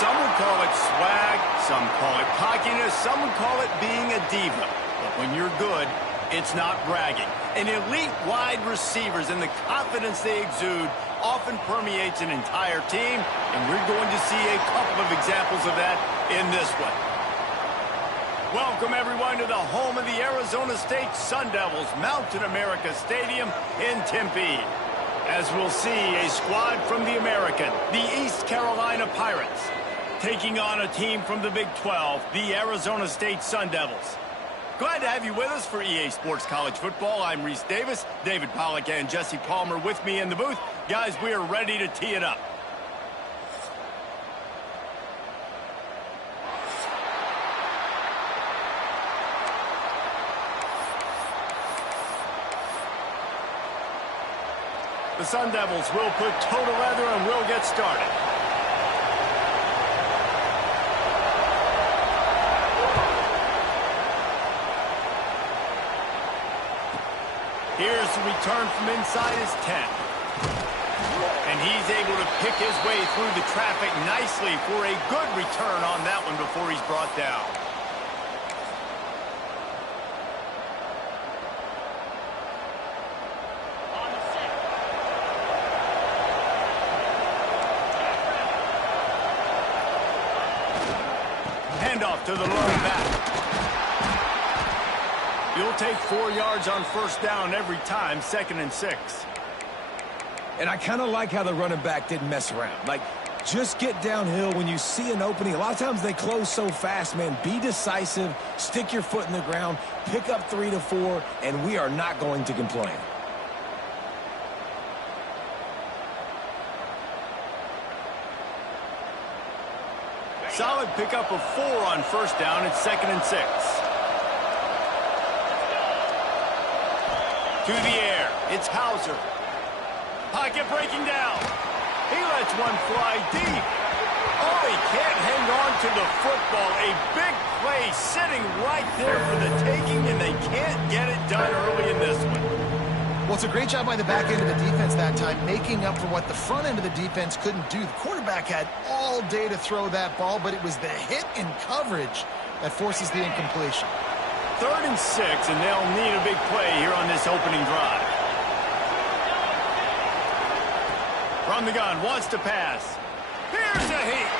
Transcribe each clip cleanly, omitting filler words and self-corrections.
Some would call it swag, some call it cockiness, some would call it being a diva. But when you're good, it's not bragging. And elite wide receivers and the confidence they exude often permeates an entire team, and we're going to see a couple of examples of that in this one. Welcome, everyone, to the home of the Arizona State Sun Devils, Mountain America Stadium in Tempe. As we'll see, a squad from the American, the East Carolina Pirates, taking on a team from the Big 12, the Arizona State Sun Devils. Glad to have you with us for EA Sports College Football. I'm Reese Davis, David Pollack and Jesse Palmer with me in the booth. Guys, we are ready to tee it up. The Sun Devils will put total leather and we'll get started. Here's the return from inside his 10. And he's able to pick his way through the traffic nicely for a good return on that one before he's brought down. Handoff to the lone back. You'll take 4 yards on first down every time, 2nd and 6. And I kind of like how the running back didn't mess around. Like, just get downhill when you see an opening. A lot of times they close so fast, man. Be decisive, stick your foot in the ground, pick up 3 to 4, and we are not going to complain. Solid pickup of 4 on first down. It's 2nd and 6. To the air, it's Hauser. Pocket breaking down. He lets one fly deep. Oh, he can't hang on to the football. A big play sitting right there for the taking, and they can't get it done early in this one. Well, it's a great job by the back end of the defense that time, making up for what the front end of the defense couldn't do. The quarterback had all day to throw that ball, but it was the hit in coverage that forces the incompletion. 3rd and 6, and they'll need a big play here on this opening drive. From the gun, wants to pass. Here's a heat.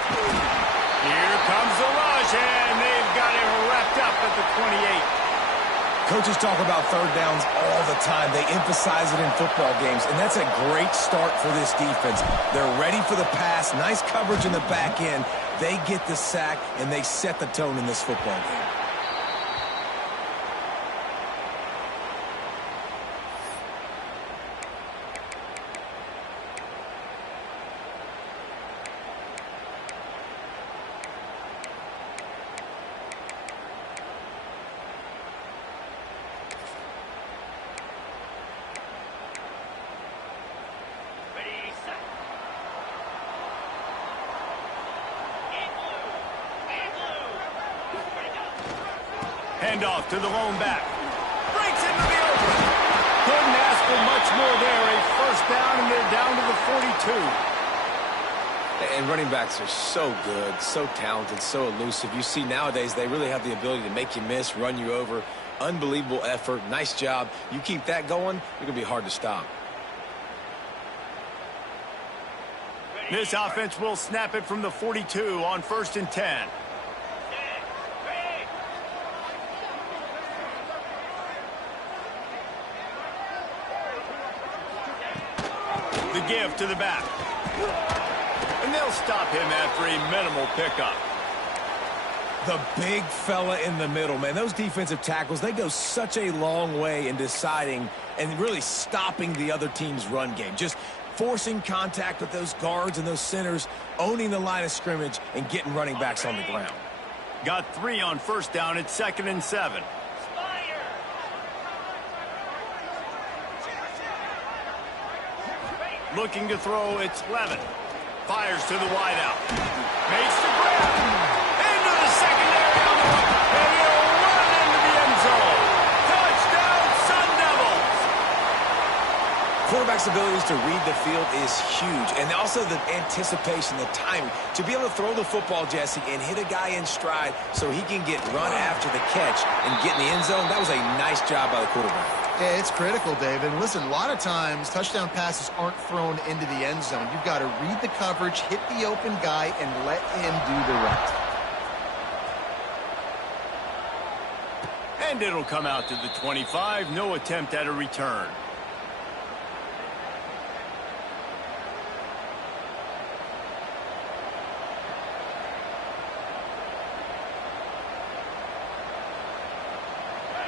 Here comes the rush, and they've got him wrapped up at the 28. Coaches talk about third downs all the time. They emphasize it in football games, and that's a great start for this defense. They're ready for the pass, nice coverage in the back end. They get the sack, and they set the tone in this football game. Handoff to the lone back. Breaks into the open. Couldn't ask for much more there. A first down, and they're down to the 42. And running backs are so good, so talented, so elusive. You see nowadays they really have the ability to make you miss, run you over. Unbelievable effort. Nice job. You keep that going, you're going to be hard to stop. This offense will snap it from the 42 on 1st and 10. The give to the back. And they'll stop him after a minimal pickup. The big fella in the middle, man. Those defensive tackles, they go such a long way in deciding and really stopping the other team's run game. Just forcing contact with those guards and those centers, owning the line of scrimmage, and getting running backs on the ground. Got 3 on first down. It's 2nd and 7. Looking to throw, it's Levin. Fires to the wideout. Makes the grab. Into the secondary on the run. And he'll run into the end zone. Touchdown, Sun Devils. quarterback's abilities to read the field is huge, and also the anticipation, the timing. To be able to throw the football, Jesse, and hit a guy in stride so he can get run after the catch and get in the end zone, that was a nice job by the quarterback. Yeah, it's critical, David. And listen, a lot of times touchdown passes aren't thrown into the end zone. You've got to read the coverage, hit the open guy, and let him do the rest. And it'll come out to the 25. No attempt at a return.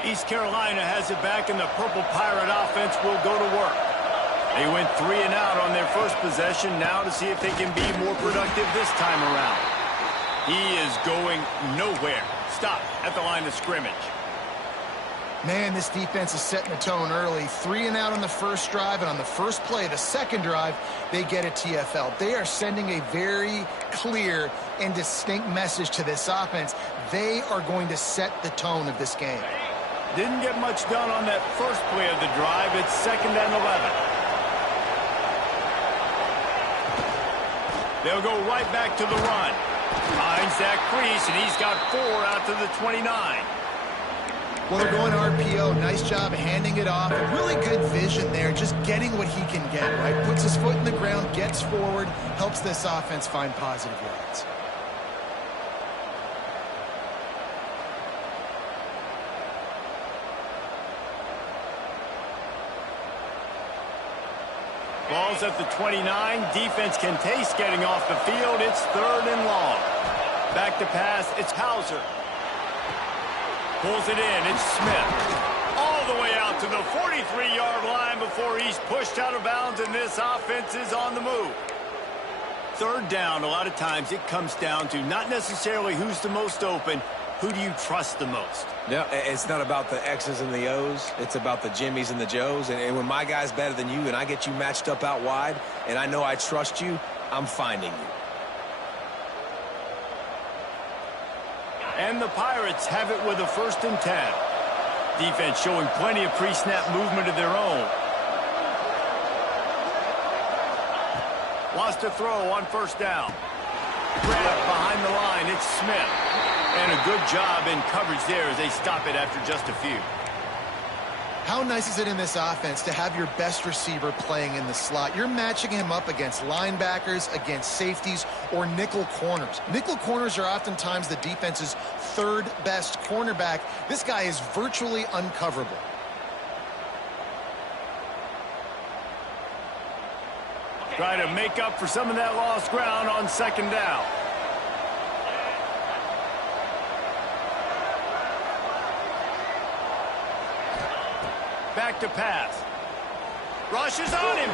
East Carolina has it back, and the Purple Pirate offense will go to work. They went 3 and out on their first possession, now to see if they can be more productive this time around. He is going nowhere. Stop at the line of scrimmage. Man, this defense is setting the tone early. 3 and out on the first drive, and on the first play of the second drive, they get a TFL. They are sending a very clear and distinct message to this offense. They are going to set the tone of this game. Didn't get much done on that first play of the drive. It's 2nd and 11. They'll go right back to the run. Finds that crease, and he's got 4 out to the 29. Well, they're going RPO. Nice job handing it off. Really good vision there, just getting what he can get, right? Puts his foot in the ground, gets forward, helps this offense find positive yards. Ball's at the 29. Defense can taste getting off the field. It's 3rd and long. Back to pass. It's Hauser. Pulls it in. It's Smith. All the way out to the 43-yard line before he's pushed out of bounds, and this offense is on the move. 3rd down, a lot of times it comes down to not necessarily who's the most open, who do you trust the most? No, it's not about the X's and the O's. It's about the Jimmys and the Joes. And when my guy's better than you and I get you matched up out wide and I know I trust you, I'm finding you. And the Pirates have it with a 1st and 10. Defense showing plenty of pre-snap movement of their own. Wants to throw on 1st down. Grab behind the line. It's Smith. And a good job in coverage there as they stop it after just a few. How nice is it in this offense to have your best receiver playing in the slot? You're matching him up against linebackers, against safeties, or nickel corners. Nickel corners are oftentimes the defense's 3rd best cornerback. This guy is virtually uncoverable. Try to make up for some of that lost ground on 2nd down. Back to pass. Rushes on him.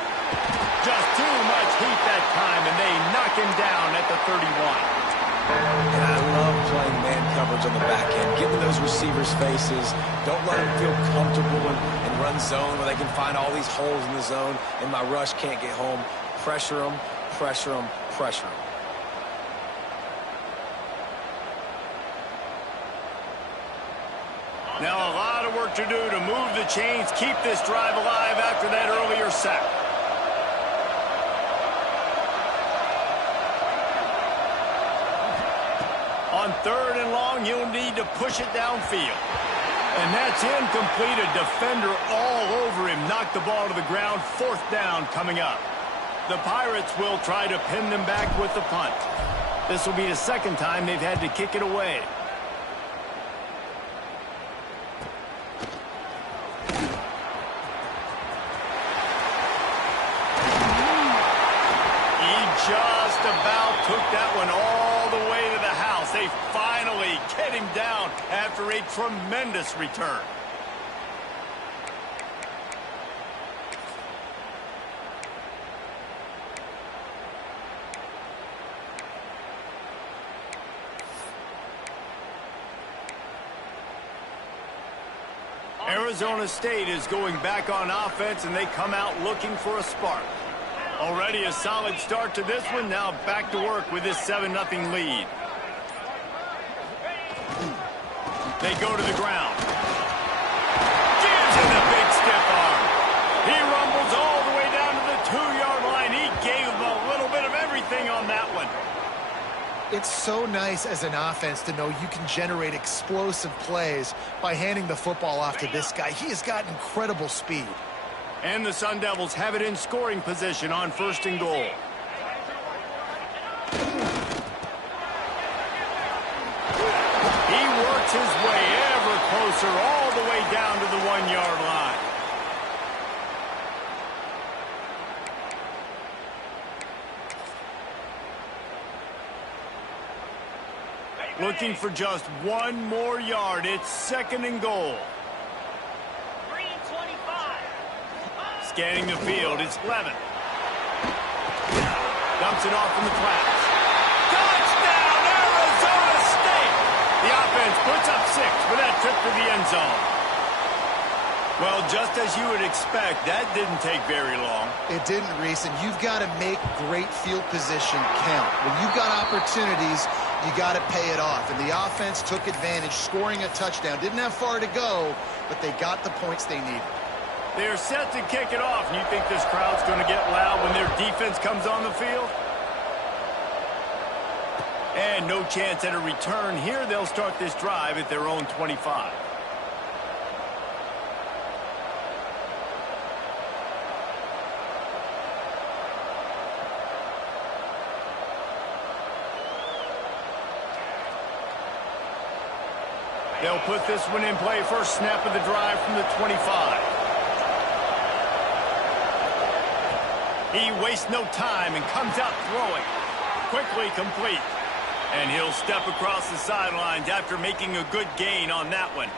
Just too much heat that time, and they knock him down at the 31. And I love playing man coverage on the back end, giving those receivers faces. Don't let them feel comfortable and run zone where they can find all these holes in the zone, and my rush can't get home. Pressure them, pressure them, pressure them. Now a lot of work to do to move the chains, keep this drive alive after that earlier sack. On 3rd and long, you'll need to push it downfield. And that's incomplete. A defender all over him. Knocked the ball to the ground. 4th down coming up. The Pirates will try to pin them back with the punt. This will be the 2nd time they've had to kick it away. Just about took that one all the way to the house. They finally get him down after a tremendous return. Arizona State is going back on offense, and they come out looking for a spark. Already a solid start to this one. Now back to work with this 7-0 lead. They go to the ground. Gives him the big stiff arm. He rumbles all the way down It's so nice as an offense to know you can generate explosive plays by handing the football off to this guy. He has got incredible speed. And the Sun Devils have it in scoring position on 1st and goal. He works his way ever closer all the way down to the 1-yard line. Looking for just 1 more yard. It's 2nd and goal. 3:25. Scanning the field, it's Levin. Dumps it off from the flats. Touchdown, Arizona State! The offense puts up 6 for that trip to the end zone. Well, just as you would expect, that didn't take very long. It didn't, Reese, and you've got to make great field position count. When you've got opportunities, you got to pay it off. And the offense took advantage, scoring a touchdown. Didn't have far to go, but they got the points they needed. They're set to kick it off, and you think this crowd's going to get loud when their defense comes on the field? And no chance at a return here. They'll start this drive at their own 25. They'll put this one in play. First snap of the drive from the 25. He wastes no time and comes out throwing. Quickly complete. And he'll step across the sidelines after making a good gain on that one.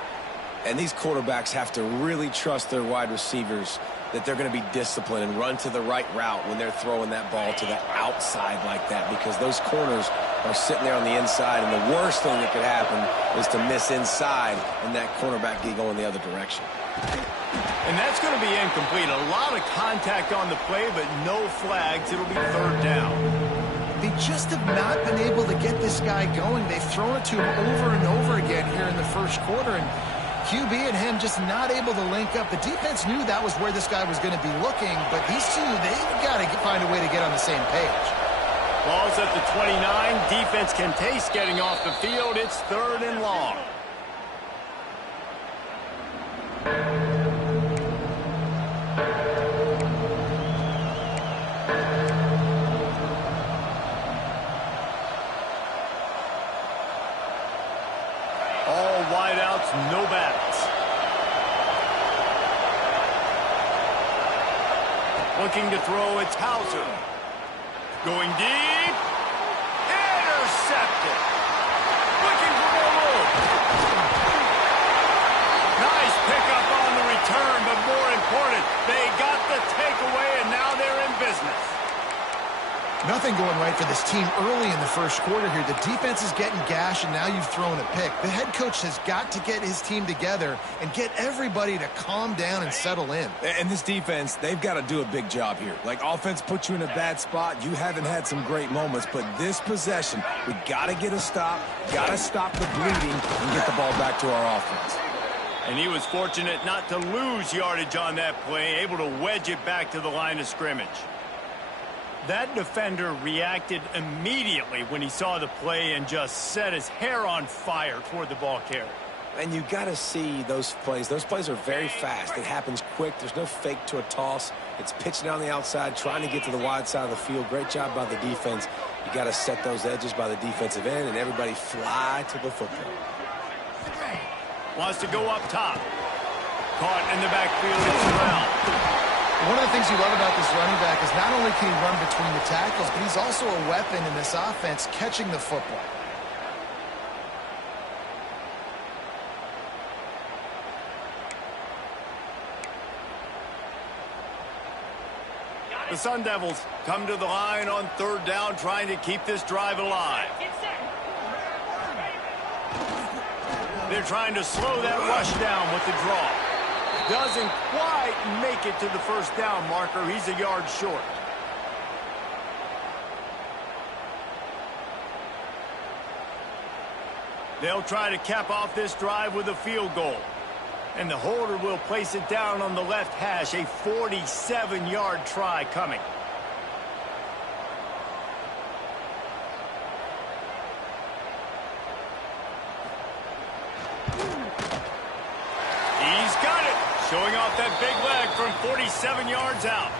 And these quarterbacks have to really trust their wide receivers that they're going to be disciplined and run to the right route when they're throwing that ball to the outside like that, because those corners are sitting there on the inside, and the worst thing that could happen is to miss inside and that cornerback get going the other direction. And that's going to be incomplete. A lot of contact on the play, but no flags. It'll be 3rd down. They just have not been able to get this guy going. They've thrown it to him over and over again here in the first quarter, and QB and him just not able to link up. The defense knew that was where this guy was going to be looking, but these two, they've got to find a way to get on the same page. Ball's at the 29. Defense can taste getting off the field. It's 3rd and long. All wideouts, no backs. Looking to throw, it's Hauser. Going deep. Intercepted. Looking for more room. Nice pickup on the return, but more important, they got the takeaway, and now they're in business. Nothing going right for this team early in the first quarter here. The defense is getting gashed, and now you've thrown a pick. The head coach has got to get his team together and get everybody to calm down and settle in. And this defense, they've got to do a big job here. Like, offense puts you in a bad spot. You haven't had some great moments, but this possession, we got to get a stop, got to stop the bleeding, and get the ball back to our offense. And he was fortunate not to lose yardage on that play, able to wedge it back to the line of scrimmage. That defender reacted immediately when he saw the play and just set his hair on fire toward the ball carrier. And you got to see those plays. Those plays are very fast. It happens quick. There's no fake to a toss. It's pitching down the outside, trying to get to the wide side of the field. Great job by the defense. You got to set those edges by the defensive end, and everybody fly to the football. Wants to go up top. Caught in the backfield. It's Terrell. One of the things you love about this running back is not only can he run between the tackles, but he's also a weapon in this offense catching the football. The Sun Devils come to the line on 3rd down, trying to keep this drive alive. They're trying to slow that rush down with the draw. Doesn't quite make it to the 1st down marker. He's a yard short. They'll try to cap off this drive with a field goal. And the holder will place it down on the left hash. A 47-yard try coming. showing off that big leg from 47 yards out.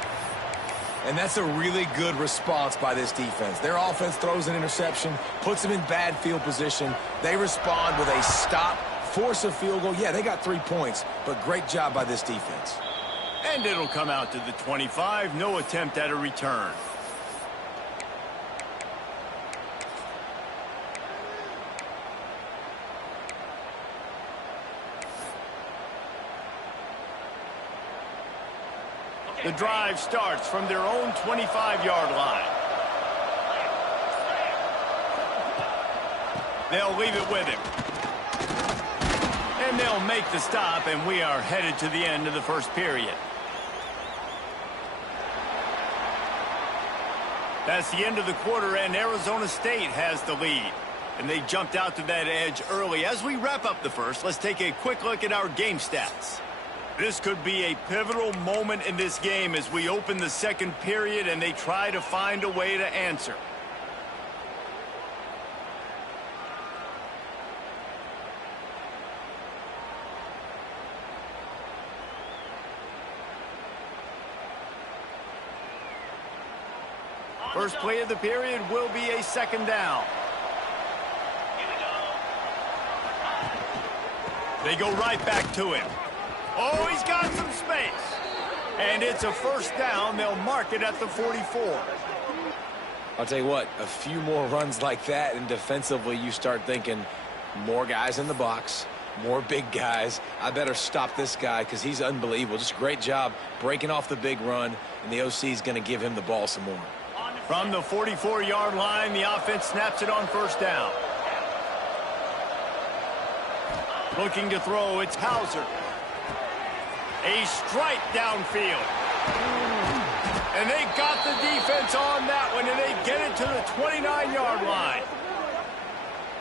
And that's a really good response by this defense. Their offense throws an interception, puts them in bad field position. They respond with a stop, force a field goal. Yeah, they got 3 points, but great job by this defense. And it'll come out to the 25. No attempt at a return. The drive starts from their own 25-yard line. They'll leave it with him. And they'll make the stop, and we are headed to the end of the first period. That's the end of the quarter, and Arizona State has the lead. And they jumped out to that edge early. As we wrap up the first, let's take a quick look at our game stats. This could be a pivotal moment in this game as we open the second period and they try to find a way to answer. First play of the period will be a second down. They go right back to him. Oh, he's got some space. And it's a first down. They'll mark it at the 44. I'll tell you what, a few more runs like that, and defensively you start thinking more guys in the box, more big guys. I better stop this guy because he's unbelievable. Just a great job breaking off the big run, and the OC is going to give him the ball some more. From the 44-yard line, the offense snaps it on first down. Looking to throw, it's Hauser. A strike downfield. And they got the defense on that one, and they get it to the 29-yard line.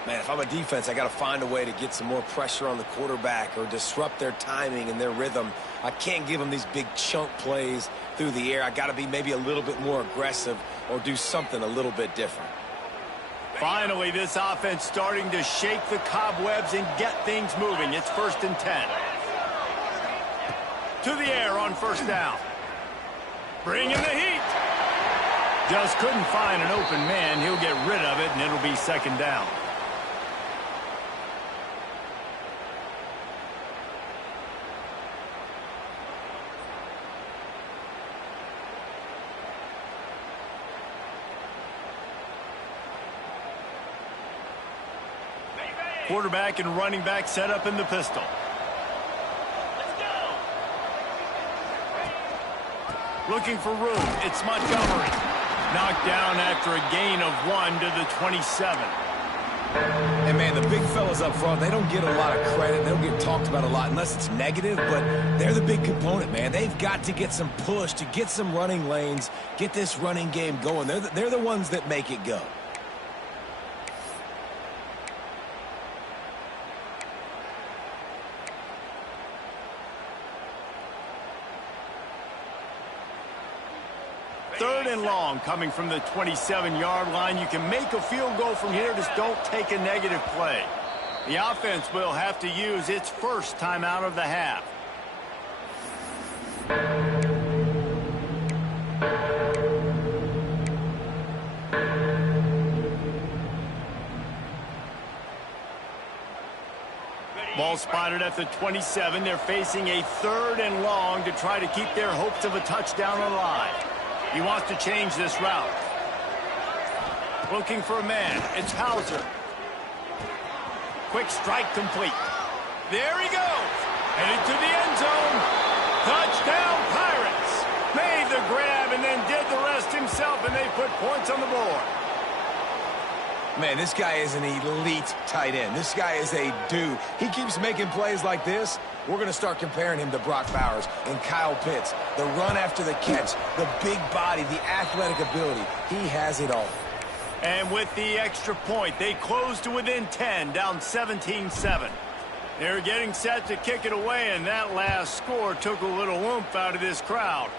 Man, if I'm a defense, I got to find a way to get some more pressure on the quarterback or disrupt their timing and their rhythm. I can't give them these big chunk plays through the air. I got to be maybe a little bit more aggressive or do something a little bit different. Finally, this offense starting to shake the cobwebs and get things moving. It's 1st and 10. To the air on first down. Bringing the heat. Just couldn't find an open man. He'll get rid of it, and it'll be second down. Quarterback and running back set up in the pistol. Looking for room. It's Montgomery. Knocked down after a gain of 1 to the 27. And, man, the big fellas up front, they don't get a lot of credit. They don't get talked about a lot unless it's negative, but they're the big component, man. They've got to get some push, to get some running lanes, get this running game going. They're the ones that make it go. Third and long coming from the 27-yard line. You can make a field goal from here. Just don't take a negative play. The offense will have to use its first timeout of the half. Ball spotted at the 27. They're facing a third and long to try to keep their hopes of a touchdown alive. He wants to change this route. Looking for a man. It's Hauser. Quick strike complete. There he goes. Headed to the end zone. Touchdown, Pirates. Made the grab and then did the rest himself, and they put points on the board. Man, this guy is an elite tight end. This guy is a dude. He keeps making plays like this. We're going to start comparing him to Brock Bowers and Kyle Pitts. The run after the catch, the big body, the athletic ability. He has it all. And with the extra point, they close to within 10, down 17-7. They're getting set to kick it away, and that last score took a little oomph out of this crowd.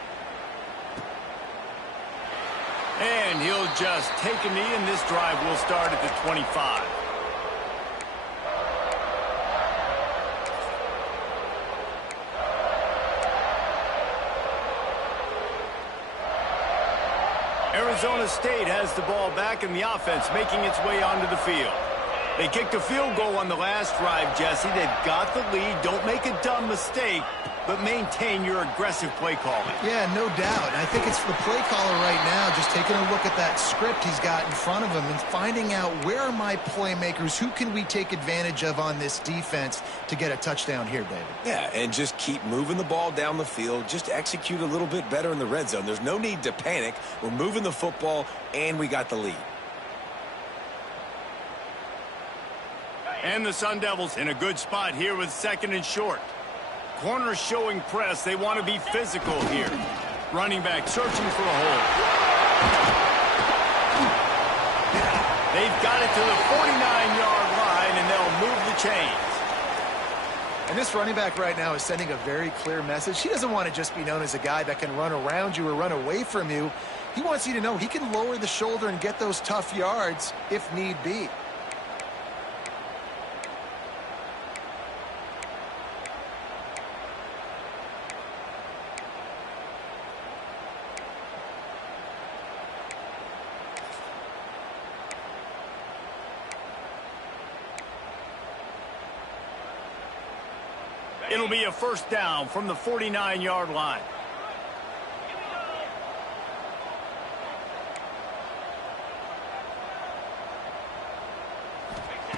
And he'll just take a knee, and this drive will start at the 25. Arizona State has the ball back in the offense, making its way onto the field. They kicked a field goal on the last drive, Jesse. They've got the lead. Don't make a dumb mistake, but maintain your aggressive play calling. Yeah, no doubt. I think it's the play caller right now just taking a look at that script he's got in front of him and finding out where are my playmakers, who can we take advantage of on this defense to get a touchdown here, David. Yeah, and just keep moving the ball down the field. Just execute a little bit better in the red zone. There's no need to panic. We're moving the football, and we got the lead. And the Sun Devils in a good spot here with 2nd and short. Corners showing press. They want to be physical here. Running back searching for a hole. They've got it to the 49-yard line, and they'll move the chains. And this running back right now is sending a very clear message. He doesn't want to just be known as a guy that can run around you or run away from you. He wants you to know he can lower the shoulder and get those tough yards if need be. It'll be a first down from the 49-yard line.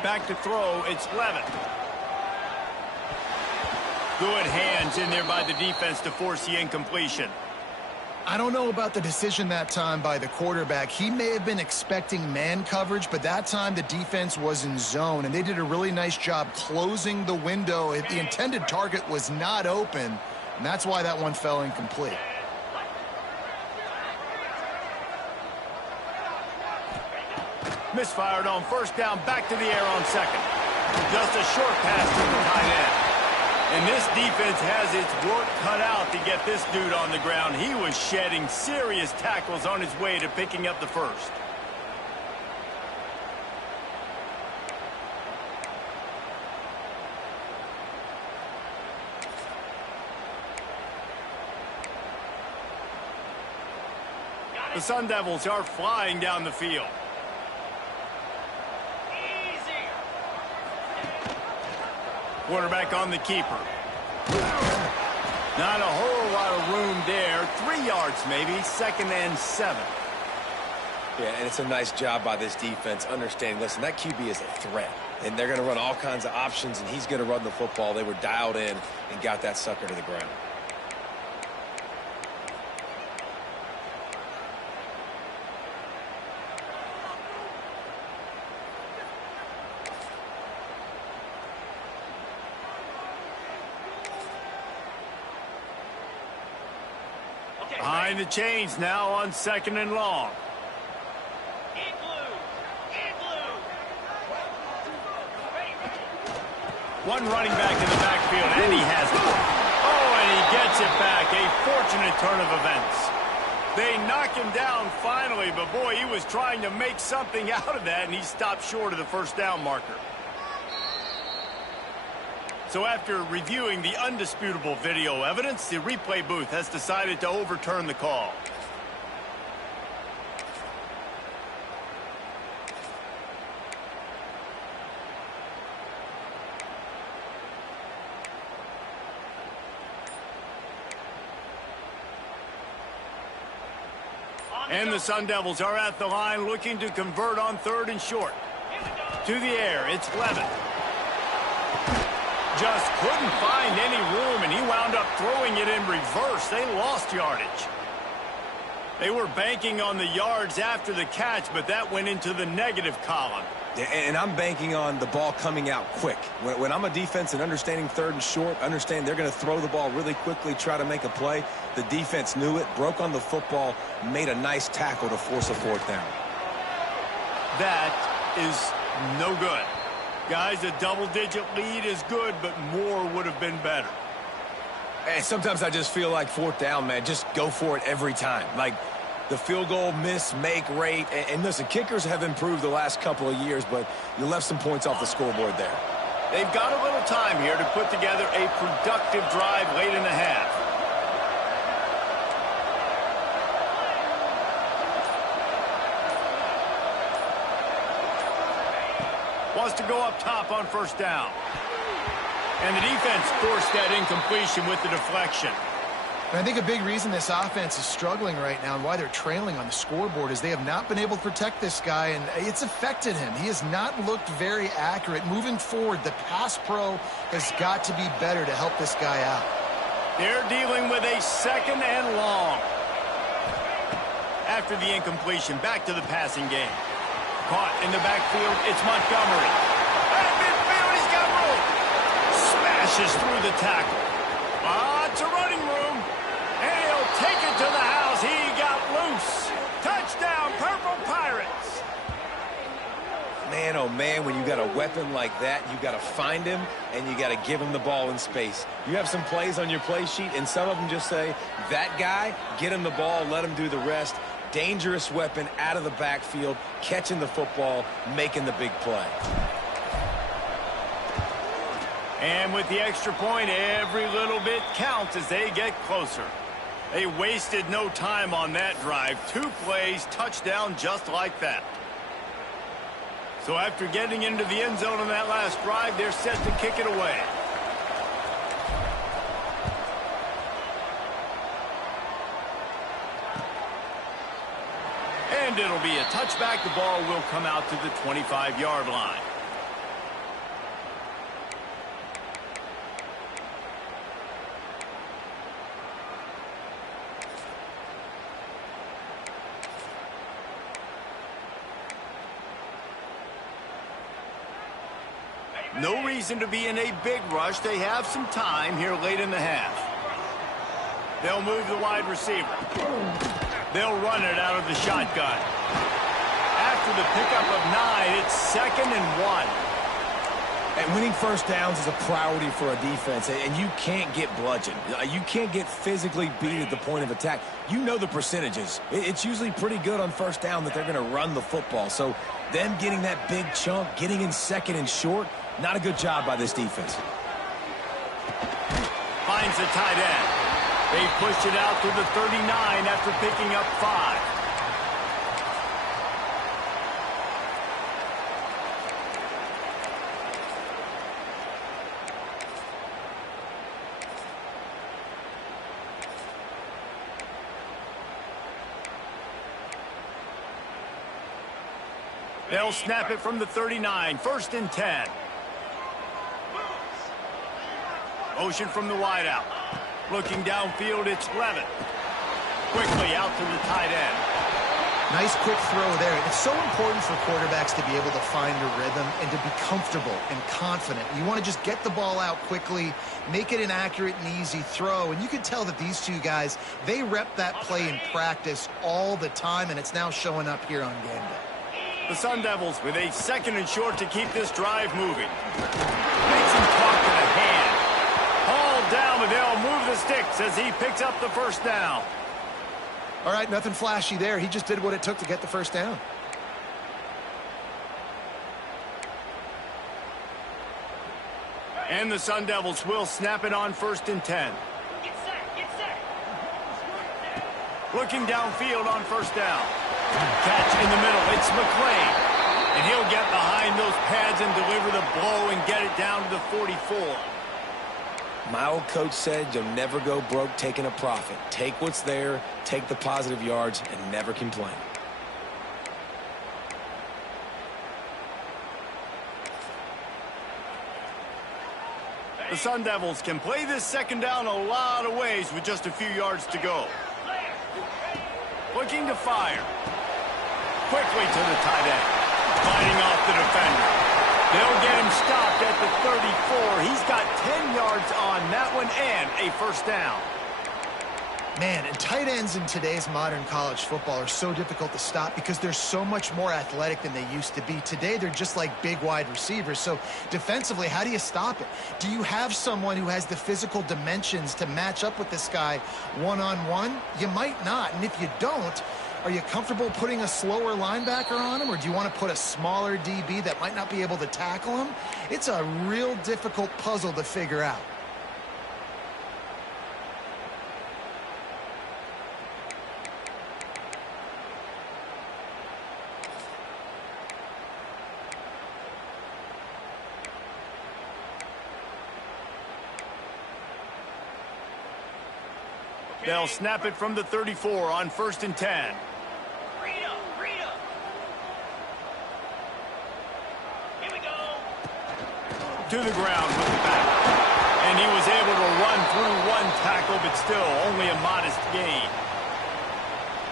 Back to throw, it's Levin. Good hands in there by the defense to force the incompletion. I don't know about the decision that time by the quarterback. He may have been expecting man coverage, but that time the defense was in zone, and they did a really nice job closing the window. The intended target was not open, and that's why that one fell incomplete. Misfired on first down, back to the air on 2nd. Just a short pass to the tight end. And this defense has its work cut out to get this dude on the ground. He was shedding serious tackles on his way to picking up the first. The Sun Devils are flying down the field. Quarterback on the keeper. Not a whole lot of room there. 3 yards maybe. 2nd and 7. Yeah, and it's a nice job by this defense understanding, listen, that QB is a threat. And they're going to run all kinds of options, and he's going to run the football. They were dialed in and got that sucker to the ground. Behind the chains now on 2nd and long. One running back in the backfield, and he has it. Oh, and he gets it back. A fortunate turn of events. They knock him down finally, but boy, he was trying to make something out of that, and he stopped short of the first down marker. So after reviewing the undisputable video evidence, the replay booth has decided to overturn the call. And the Sun Devils are at the line looking to convert on 3rd and short. To the air, it's Levin. Just couldn't find any room, and he wound up throwing it in reverse. They lost yardage. They were banking on the yards after the catch, but that went into the negative column. Yeah, and I'm banking on the ball coming out quick. When I'm a defense and understanding 3rd and short, understand they're going to throw the ball really quickly, try to make a play. The defense knew it, broke on the football, made a nice tackle to force a 4th down. That is no good. Guys, a double-digit lead is good, but more would have been better. And sometimes I just feel like 4th down, man, just go for it every time. Like the field goal miss-make rate. And listen, kickers have improved the last couple of years, but you left some points off the scoreboard there. They've got a little time here to put together a productive drive late in the half. wants to go up top on first down. And the defense forced that incompletion with the deflection. And I think a big reason this offense is struggling right now and why they're trailing on the scoreboard is they have not been able to protect this guy, and it's affected him. He has not looked very accurate. Moving forward, the pass pro has got to be better to help this guy out. They're dealing with a 2nd and long. After the incompletion, back to the passing game. Caught in the backfield, it's Montgomery. At midfield, he's got room. Smashes through the tackle. Lots of running room. And he'll take it to the house. He got loose. Touchdown, Purple Pirates. Man, oh man, when you got a weapon like that, you got to find him and you got to give him the ball in space. You have some plays on your play sheet, and some of them just say, that guy, get him the ball, let him do the rest. Dangerous weapon out of the backfield, catching the football, making the big play. And with the extra point, every little bit counts as they get closer. They wasted no time on that drive. 2 plays, touchdown just like that. So after getting into the end zone on that last drive, they're set to kick it away. And it'll be a touchback. The ball will come out to the 25-yard line. No reason to be in a big rush. They have some time here late in the half. They'll move the wide receiver. They'll run it out of the shotgun. After the pickup of 9, it's 2nd and 1. And winning first downs is a priority for a defense, and you can't get bludgeoned. You can't get physically beat at the point of attack. You know the percentages. It's usually pretty good on first down that they're going to run the football. So them getting that big chunk, getting in 2nd and short, not a good job by this defense. Finds the tight end. They pushed it out to the 39 after picking up 5. They'll snap it from the 39, 1st and 10. Motion from the wideout. Looking downfield, it's Levin. Quickly out to the tight end. Nice quick throw there. It's so important for quarterbacks to be able to find a rhythm and to be comfortable and confident. You want to just get the ball out quickly, make it an accurate and easy throw. And you can tell that these two guys, they rep that play in practice all the time, and it's now showing up here on game day. The Sun Devils with a 2nd and short to keep this drive moving. Makes him talk to the hand. Hauled down, but they'll move the sticks as he picks up the first down. All right, nothing flashy there. He just did what it took to get the first down. And the Sun Devils will snap it on 1st and 10. Get set. Looking downfield on first down. Catch in the middle. It's McClain. And he'll get behind those pads and deliver the blow and get it down to the 44. My old coach said you'll never go broke taking a profit. Take what's there, take the positive yards, and never complain. The Sun Devils can play this 2nd down a lot of ways with just a few yards to go. Looking to fire. Quickly to the tight end. Fighting off the defender. They'll get him stopped at the 34. He's got 10 yards on that one and a first down. Man, and tight ends in today's modern college football are so difficult to stop because they're so much more athletic than they used to be. Today, they're just like big wide receivers. So defensively, how do you stop it? Do you have someone who has the physical dimensions to match up with this guy one-on-one? You might not. And if you don't, are you comfortable putting a slower linebacker on him, or do you want to put a smaller DB that might not be able to tackle him? It's a real difficult puzzle to figure out. They'll snap it from the 34 on 1st and 10. To the ground with the back. And he was able to run through one tackle, but still only a modest gain.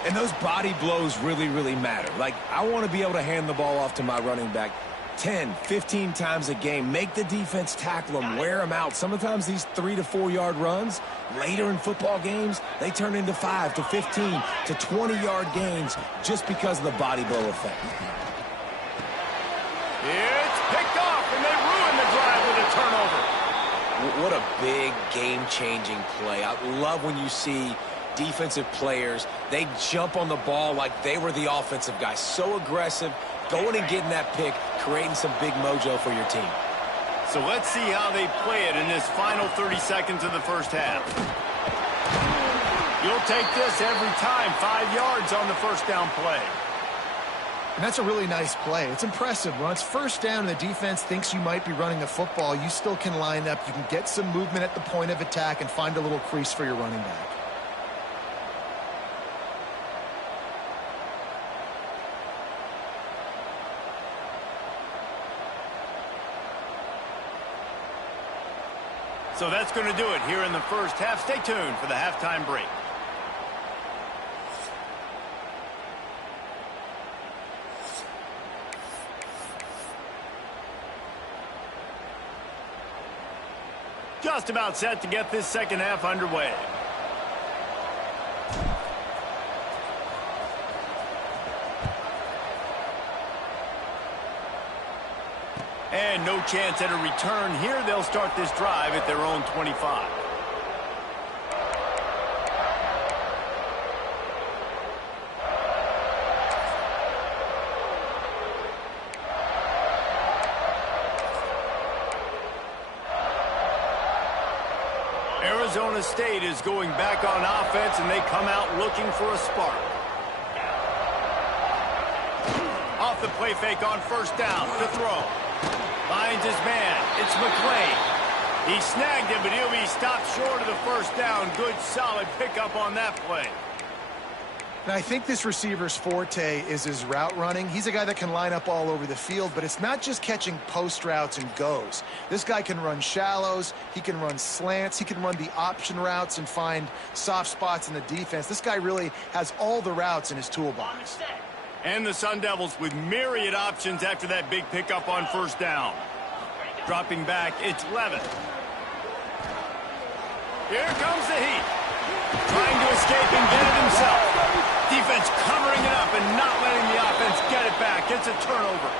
And those body blows really, really matter. Like, I want to be able to hand the ball off to my running back 10, 15 times a game. Make the defense tackle them, wear them out. Sometimes these 3 to 4 yard runs, later in football games, they turn into 5 to 15 to 20 yard gains just because of the body blow effect. It's picked off, and they ruin the drive with a turnover. What a big game-changing play. I love when you see defensive players, they jump on the ball like they were the offensive guy. So aggressive, going and getting that pick, creating some big mojo for your team. So let's see how they play it in this final 30 seconds of the first half. You'll take this every time. 5 yards on the first down play. And that's a really nice play. It's impressive. When it's first down and the defense thinks you might be running the football, you still can line up. You can get some movement at the point of attack and find a little crease for your running back. So that's going to do it here in the first half. Stay tuned for the halftime break. Just about set to get this second half underway. And no chance at a return here. They'll start this drive at their own 25. Arizona State is going back on offense, and they come out looking for a spark. Off the play fake on first down to throw. Finds his man. It's McClain. He snagged him, but he'll be stopped short of the first down. Good, solid pickup on that play. Now, I think this receiver's forte is his route running. He's a guy that can line up all over the field, but it's not just catching post routes and goes. This guy can run shallows. He can run slants. He can run the option routes and find soft spots in the defense. This guy really has all the routes in his toolbox. And the Sun Devils with myriad options after that big pickup on first down. Dropping back, it's Levitt. Here comes the heat. Trying to escape and get it himself. Defense covering it up and not letting the offense get it back. It's a turnover.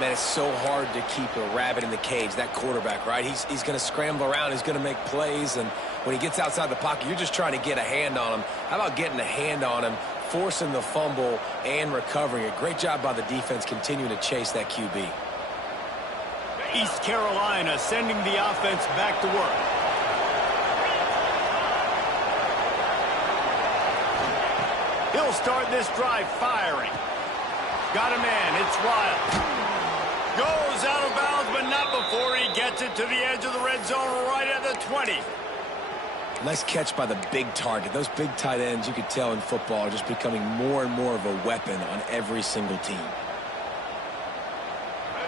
Man, it's so hard to keep a rabbit in the cage, that quarterback, right? He's going to scramble around. He's going to make plays, and when he gets outside the pocket, you're just trying to get a hand on him. How about getting a hand on him, forcing the fumble, and recovering it? Great job by the defense continuing to chase that QB. East Carolina sending the offense back to work. He'll start this drive firing. Got a man. It's Wild. Goes out of bounds, but not before he gets it to the edge of the red zone right at the 20. Nice catch by the big target. Those big tight ends, you could tell in football, are just becoming more and more of a weapon on every single team.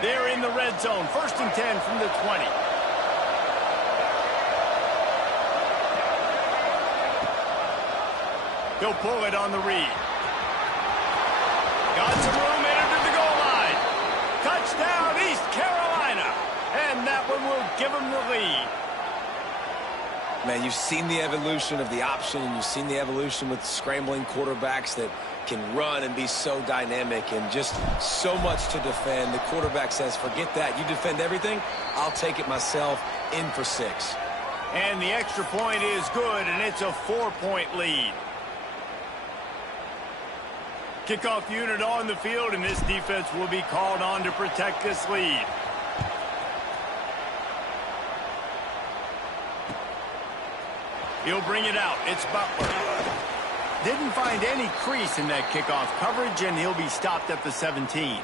They're in the red zone. 1st and 10 from the 20. He'll pull it on the read. Got some room into the goal line. Touchdown, East Carolina. And that one will give them the lead. Man, you've seen the evolution of the option, and you've seen the evolution with scrambling quarterbacks that can run and be so dynamic and just so much to defend. The quarterback says, forget that. You defend everything, I'll take it myself. In for 6. And the extra point is good, and it's a 4-point lead. Kickoff unit on the field, and this defense will be called on to protect this lead. He'll bring it out. It's Butler. Didn't find any crease in that kickoff coverage, and he'll be stopped at the 17.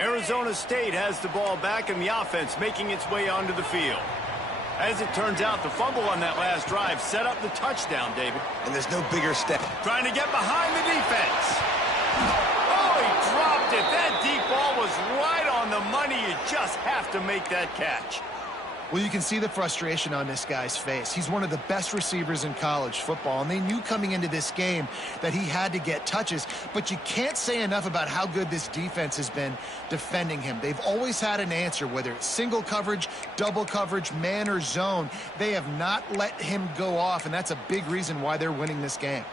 Arizona State has the ball back and the offense making its way onto the field. As it turns out, the fumble on that last drive set up the touchdown, David. And there's no bigger step. Trying to get behind the defense. Oh, he dropped it. That deep ball was right on the money. You just have to make that catch. Well, you can see the frustration on this guy's face. He's one of the best receivers in college football, and they knew coming into this game that he had to get touches, but you can't say enough about how good this defense has been defending him. They've always had an answer, whether it's single coverage, double coverage, man or zone. They have not let him go off, and that's a big reason why they're winning this game.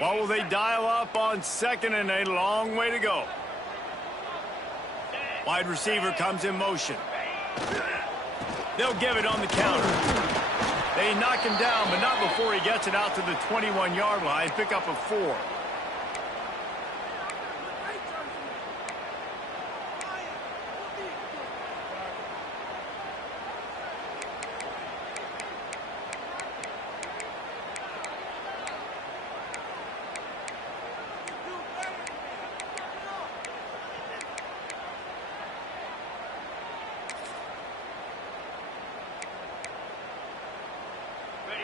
What will they dial up on second and a long way to go? Wide receiver comes in motion. They'll give it on the counter. They knock him down, but not before he gets it out to the 21-yard line. Pick up a 4.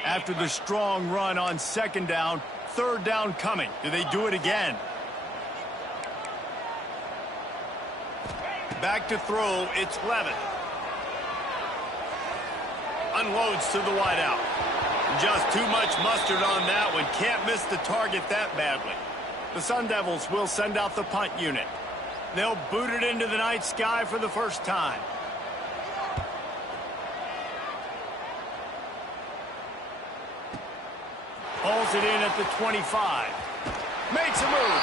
After the strong run on second down, third down coming. Do they do it again? Back to throw, it's Levin. Unloads to the wideout. Just too much mustard on that one. Can't miss the target that badly. The Sun Devils will send out the punt unit. They'll boot it into the night sky for the first time. Pulls it in at the 25. Makes a move.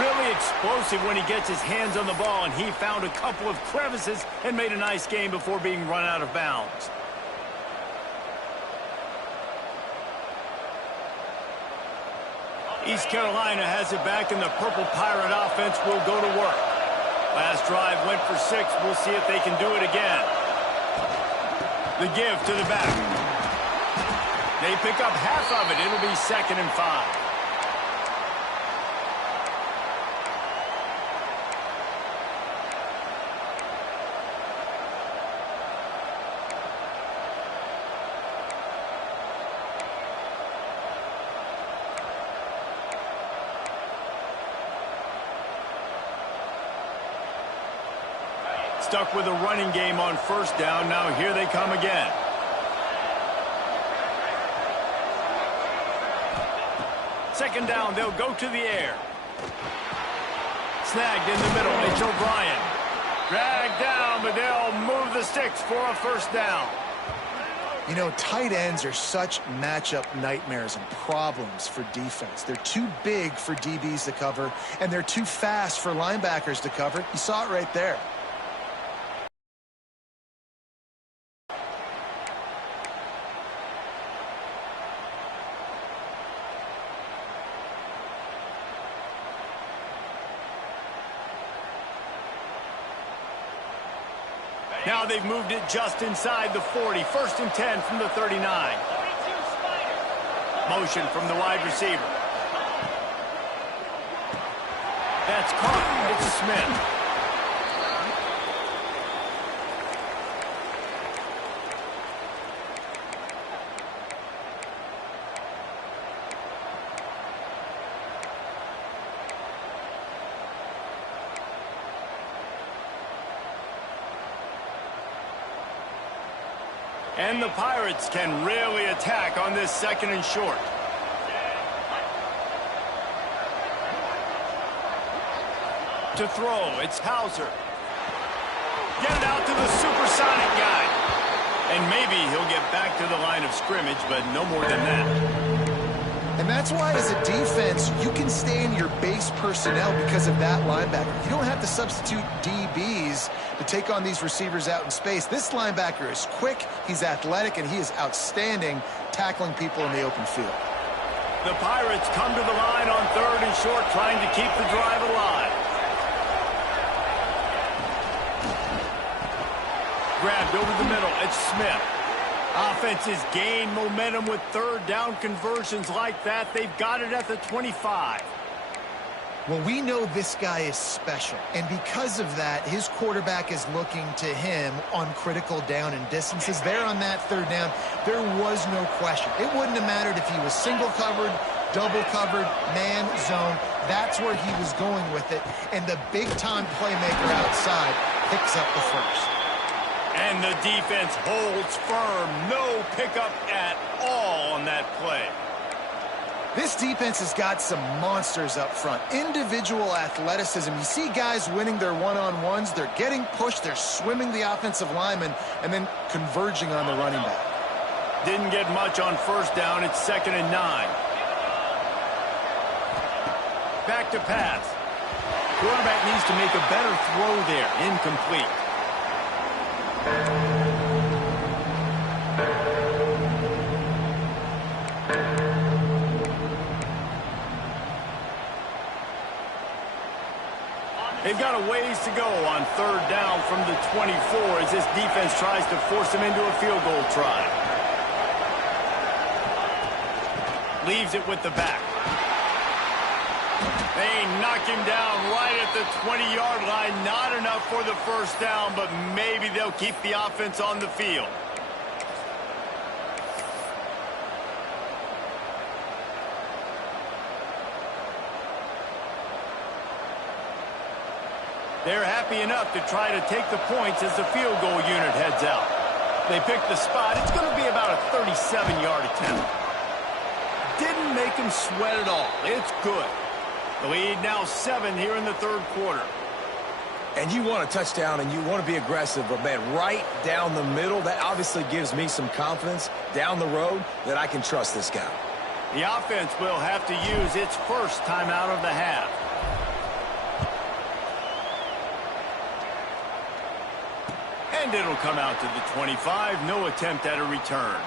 Really explosive when he gets his hands on the ball, and he found a couple of crevices and made a nice game before being run out of bounds. East Carolina has it back, and the Purple Pirate offense will go to work. Last drive went for 6. We'll see if they can do it again. The give to the back. They pick up half of it. It'll be 2nd and 5. Stuck with a running game on first down. Now here they come again. Second down, they'll go to the air. Snagged in the middle, it's O'Brien. Dragged down, but they'll move the sticks for a first down. You know, tight ends are such matchup nightmares and problems for defense. They're too big for DBs to cover, and they're too fast for linebackers to cover. You saw it right there. Now they've moved it just inside the 40. 1st and 10 from the 39. Motion from the wide receiver. That's caught. It's Smith. And the Pirates can really attack on this 2nd and short. To throw, it's Hauser. Get it out to the supersonic guy. And maybe he'll get back to the line of scrimmage, but no more than that. And that's why, as a defense, you can stay in your base personnel because of that linebacker. You don't have to substitute DBs to take on these receivers out in space. This linebacker is quick, he's athletic, and he is outstanding tackling people in the open field. The Pirates come to the line on 3rd and short, trying to keep the drive alive. Grabbed over the middle, it's Smith. Offenses gain momentum with 3rd down conversions like that. They've got it at the 25. Well, we know this guy is special, and because of that, his quarterback is looking to him on critical down and distances. There on that third down, there was no question. It wouldn't have mattered if he was single covered, double covered, man, zone. That's where he was going with it, and the big-time playmaker outside picks up the first. And the defense holds firm. No pickup at all on that play. This defense has got some monsters up front. Individual athleticism. You see guys winning their one-on-ones. They're getting pushed. They're swimming the offensive lineman and then converging on the running back. Didn't get much on first down. It's 2nd and 9. Back to pass. Quarterback needs to make a better throw there. Incomplete. They've got a ways to go on third down from the 24 as this defense tries to force them into a field goal try. Leaves it with the back. They knock him down right at the 20-yard line. Not enough for the first down, but maybe they'll keep the offense on the field. They're happy enough to try to take the points as the field goal unit heads out. They pick the spot. It's going to be about a 37-yard attempt. Didn't make him sweat at all. It's good. The lead now 7 here in the third quarter. And you want a touchdown and you want to be aggressive, but man, right down the middle, that obviously gives me some confidence down the road that I can trust this guy. The offense will have to use its first timeout of the half. And it'll come out to the 25. No attempt at a return.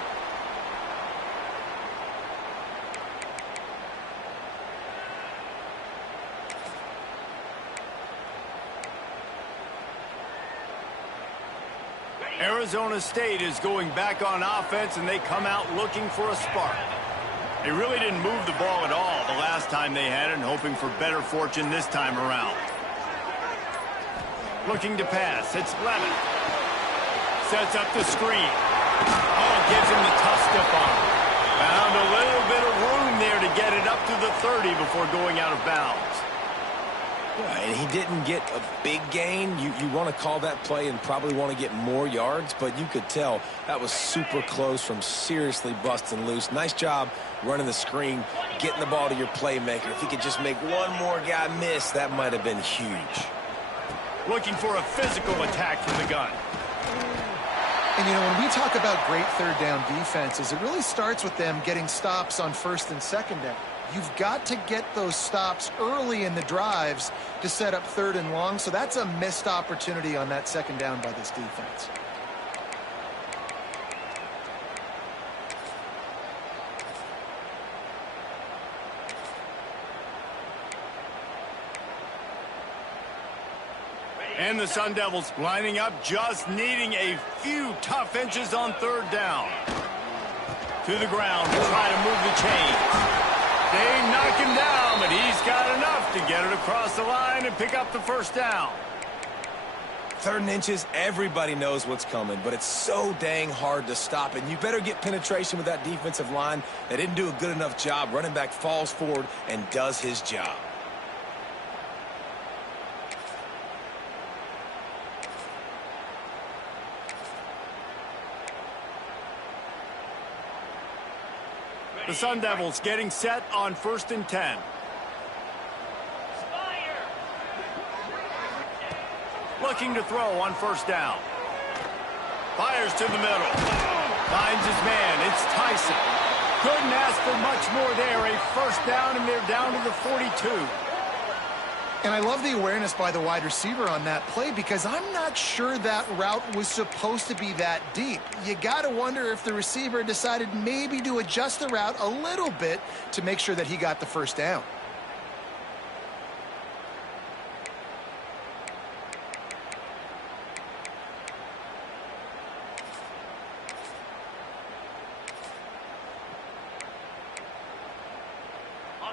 Arizona State is going back on offense, and they come out looking for a spark. They really didn't move the ball at all the last time they had it, and hoping for better fortune this time around. Looking to pass. It's Levin. Sets up the screen. Oh, gives him the tough stiff arm. Found a little bit of room there to get it up to the 30 before going out of bounds. Yeah, and he didn't get a big gain. You want to call that play and probably want to get more yards, but you could tell that was super close from seriously busting loose. Nice job running the screen, getting the ball to your playmaker. If he could just make one more guy miss, that might have been huge. Looking for a physical attack from the gun. And, you know, when we talk about great third down defenses, it really starts with them getting stops on first and second down. You've got to get those stops early in the drives to set up third and long, so that's a missed opportunity on that second down by this defense. And the Sun Devils lining up, just needing a few tough inches on third down. To the ground to try to move the chains. They knock him down, but he's got enough to get it across the line and pick up the first down. 3rd and inches, everybody knows what's coming, but it's so dang hard to stop it. You better get penetration with that defensive line. They didn't do a good enough job. Running back falls forward and does his job. The Sun Devils getting set on 1st and 10. Looking to throw on first down. Fires to the middle. Finds his man. It's Tyson. Couldn't ask for much more there. A first down, and they're down to the 42. And I love the awareness by the wide receiver on that play because I'm not sure that route was supposed to be that deep. You got to wonder if the receiver decided maybe to adjust the route a little bit to make sure that he got the first down.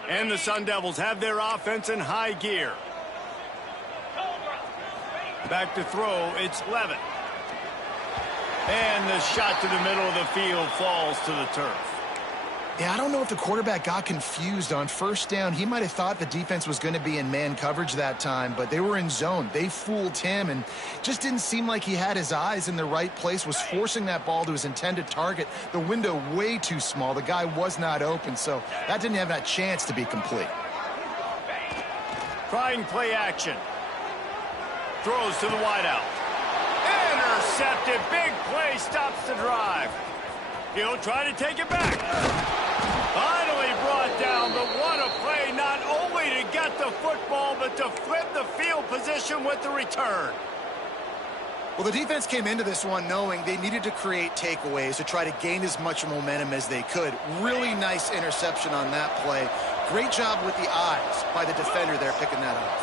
And the Sun Devils have their offense in high gear. Back to throw, it's Levin. And the shot to the middle of the field falls to the turf. Yeah, I don't know if the quarterback got confused on first down. He might have thought the defense was going to be in man coverage that time, but they were in zone. They fooled him and just didn't seem like he had his eyes in the right place, was forcing that ball to his intended target. The window way too small. The guy was not open, so that didn't have that chance to be complete. Trying play action. Throws to the wideout. Intercepted. Big play stops the drive. He'll try to take it back. Finally brought down, but what a play, not only to get the football, but to flip the field position with the return. Well, the defense came into this one knowing they needed to create takeaways to try to gain as much momentum as they could. Really nice interception on that play. Great job with the eyes by the defender there picking that up.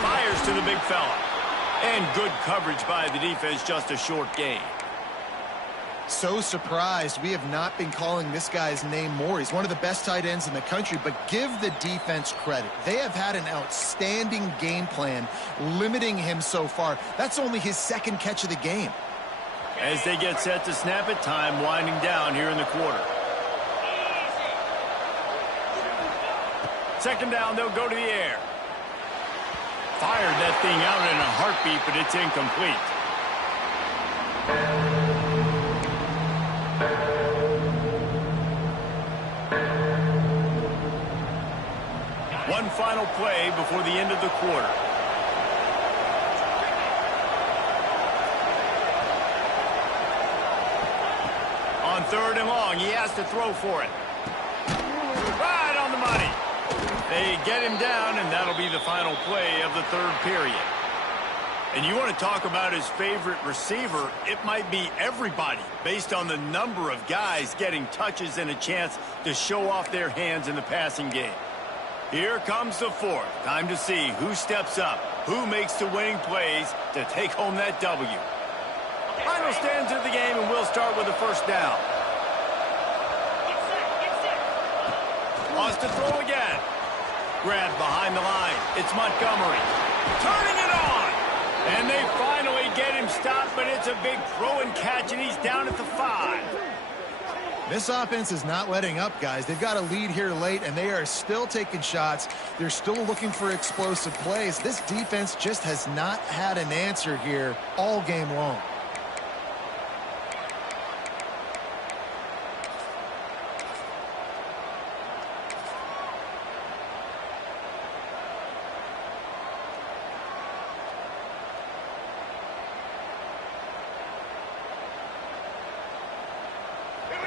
Fires to the big fella. And good coverage by the defense, just a short gain. So surprised we have not been calling this guy's name more. He's one of the best tight ends in the country, but give the defense credit. They have had an outstanding game plan limiting him so far. That's only his second catch of the game. As they get set to snap it, time winding down here in the quarter. Second down, they'll go to the air. Fired that thing out in a heartbeat, but it's incomplete. One final play before the end of the quarter. On third and long, he has to throw for it. Right on the money. They get him down, and that'll be the final play of the third period. And you want to talk about his favorite receiver, it might be everybody based on the number of guys getting touches and a chance to show off their hands in the passing game. Here comes the fourth. Time to see who steps up, who makes the winning plays to take home that W. Final stands of the game, and we'll start with the first down. Lost to throw again. Grabbed behind the line. It's Montgomery. Turning it on. And they finally get him stopped, but it's a big throw and catch, and he's down at the 5. This offense is not letting up, guys. They've got a lead here late, and they are still taking shots. They're still looking for explosive plays. This defense just has not had an answer here all game long.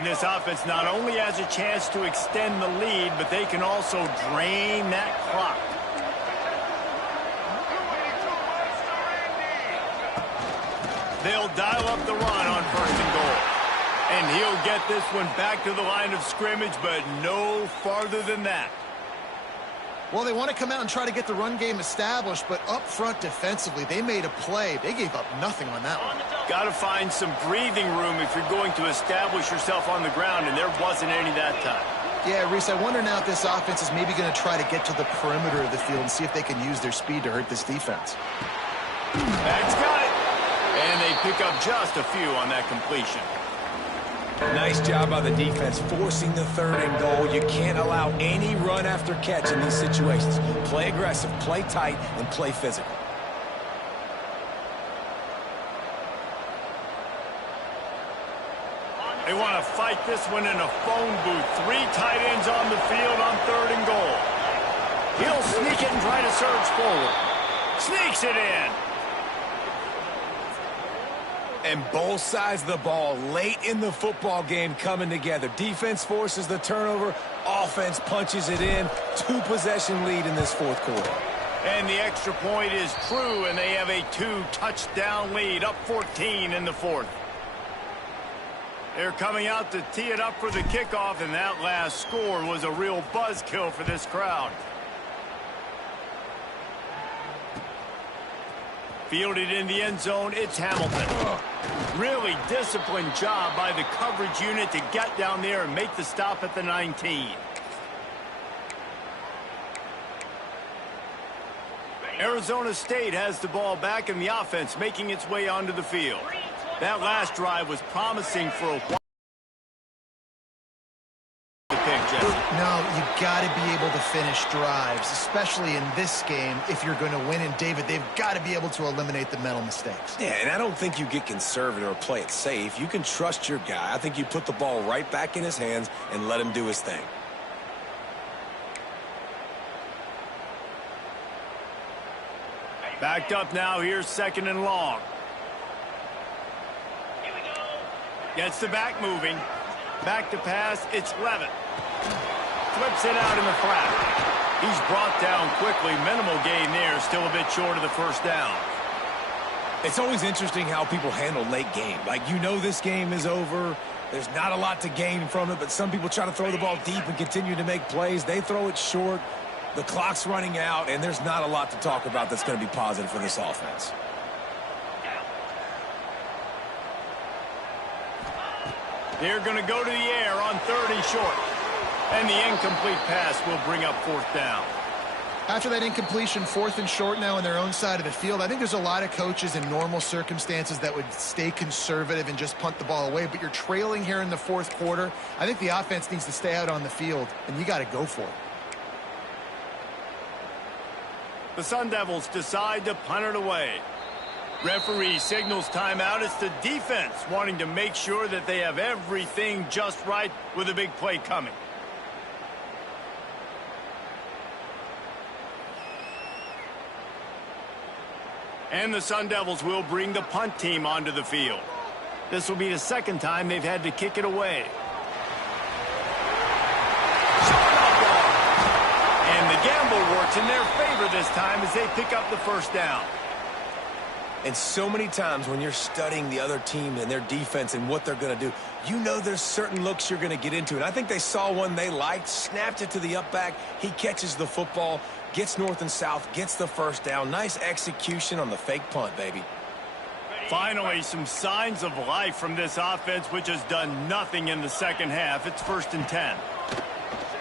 This offense not only has a chance to extend the lead, but they can also drain that clock. They'll dial up the run on first and goal. And he'll get this one back to the line of scrimmage, but no farther than that. Well, they want to come out and try to get the run game established, but up front defensively, they made a play. They gave up nothing on that one. Got to find some breathing room if you're going to establish yourself on the ground, and there wasn't any that time. Yeah, Reese, I wonder now if this offense is maybe going to try to get to the perimeter of the field and see if they can use their speed to hurt this defense. That's got it. And they pick up just a few on that completion. Nice job by the defense forcing the third and goal. You can't allow any run after catch in these situations. Play aggressive, play tight, and play physical. They want to fight this one in a phone booth. 3 tight ends on the field on third and goal. He'll sneak it and try to surge forward. Sneaks it in. And both sides of the ball late in the football game coming together. Defense forces the turnover. Offense punches it in. 2-possession lead in this fourth quarter. And the extra point is true, and they have a 2-touchdown lead, up 14 in the fourth. They're coming out to tee it up for the kickoff, and that last score was a real buzzkill for this crowd. Fielded in the end zone, it's Hamilton. Really disciplined job by the coverage unit to get down there and make the stop at the 19. Arizona State has the ball back in the offense, making its way onto the field. That last drive was promising for a while. No, you got to be able to finish drives, especially in this game. If you're going to win, and David, they've got to be able to eliminate the mental mistakes. Yeah, and I don't think you get conservative or play it safe. You can trust your guy. I think you put the ball right back in his hands and let him do his thing. Backed up now, here's 2nd and long. Gets the back moving. Back to pass, it's Levitt. Flips it out in the flat. He's brought down quickly. Minimal gain there, still a bit short of the first down. It's always interesting how people handle late game. Like, you know this game is over. There's not a lot to gain from it, but some people try to throw the ball deep and continue to make plays. They throw it short. The clock's running out, and there's not a lot to talk about that's going to be positive for this offense. They're going to go to the air on 3rd and short. And the incomplete pass will bring up 4th down. After that incompletion, 4th and short now on their own side of the field. I think there's a lot of coaches in normal circumstances that would stay conservative and just punt the ball away. But you're trailing here in the 4th quarter. I think the offense needs to stay out on the field, and you got to go for it. The Sun Devils decide to punt it away. Referee signals timeout. It's the defense wanting to make sure that they have everything just right with a big play coming. And the Sun Devils will bring the punt team onto the field. This will be the 2nd time they've had to kick it away. And the gamble works in their favor this time as they pick up the 1st down. And so many times when you're studying the other team and their defense and what they're going to do, you know there's certain looks you're going to get into. And I think they saw one they liked, snapped it to the up back. He catches the football, gets north and south, gets the 1st down. Nice execution on the fake punt, baby. Finally, some signs of life from this offense, which has done nothing in the 2nd half. It's 1st and 10.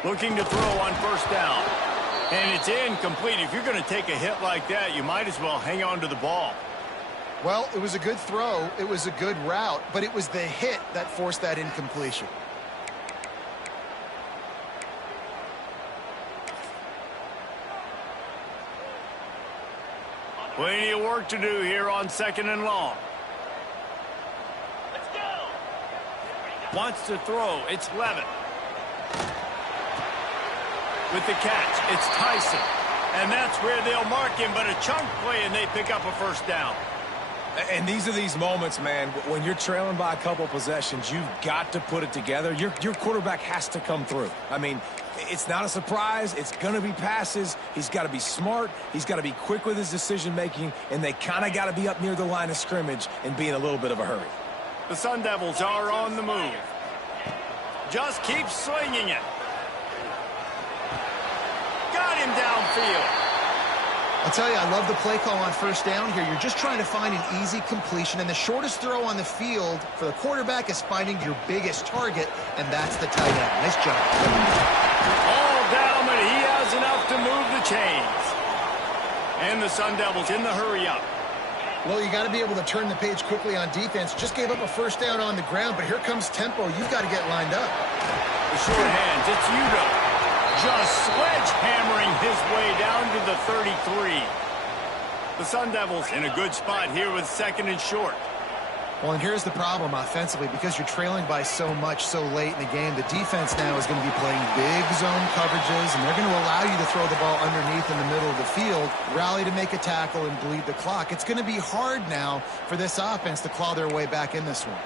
Looking to throw on 1st down. And it's incomplete. If you're going to take a hit like that, you might as well hang on to the ball. Well, it was a good throw. It was a good route, but it was the hit that forced that incompletion. Plenty of work to do here on 2nd and long. Let's go. Wants to throw. It's Levitt. With the catch, it's Tyson. And that's where they'll mark him, but a chunk play, and they pick up a 1st down. And these are these moments, man, when you're trailing by a couple possessions, you've got to put it together. Your quarterback has to come through. I mean, it's not a surprise. It's going to be passes. He's got to be smart. He's got to be quick with his decision-making, and they kind of got to be up near the line of scrimmage and be in a little bit of a hurry. The Sun Devils are on the move. Just keep slinging it. Got him downfield. I'll tell you, I love the play call on 1st down here. You're just trying to find an easy completion, and the shortest throw on the field for the quarterback is finding your biggest target, and that's the tight end. Nice job. All down, but he has enough to move the chains. And the Sun Devils in the hurry up. Well, you got to be able to turn the page quickly on defense. Just gave up a 1st down on the ground, but here comes tempo. You've got to get lined up. The short hands, it's Udo. Just sledgehammering his way down to the 33. The Sun Devils in a good spot here with 2nd and short. Well, and here's the problem offensively. Because you're trailing by so much so late in the game, the defense now is going to be playing big zone coverages, and they're going to allow you to throw the ball underneath in the middle of the field, rally to make a tackle, and bleed the clock. It's going to be hard now for this offense to claw their way back in this one.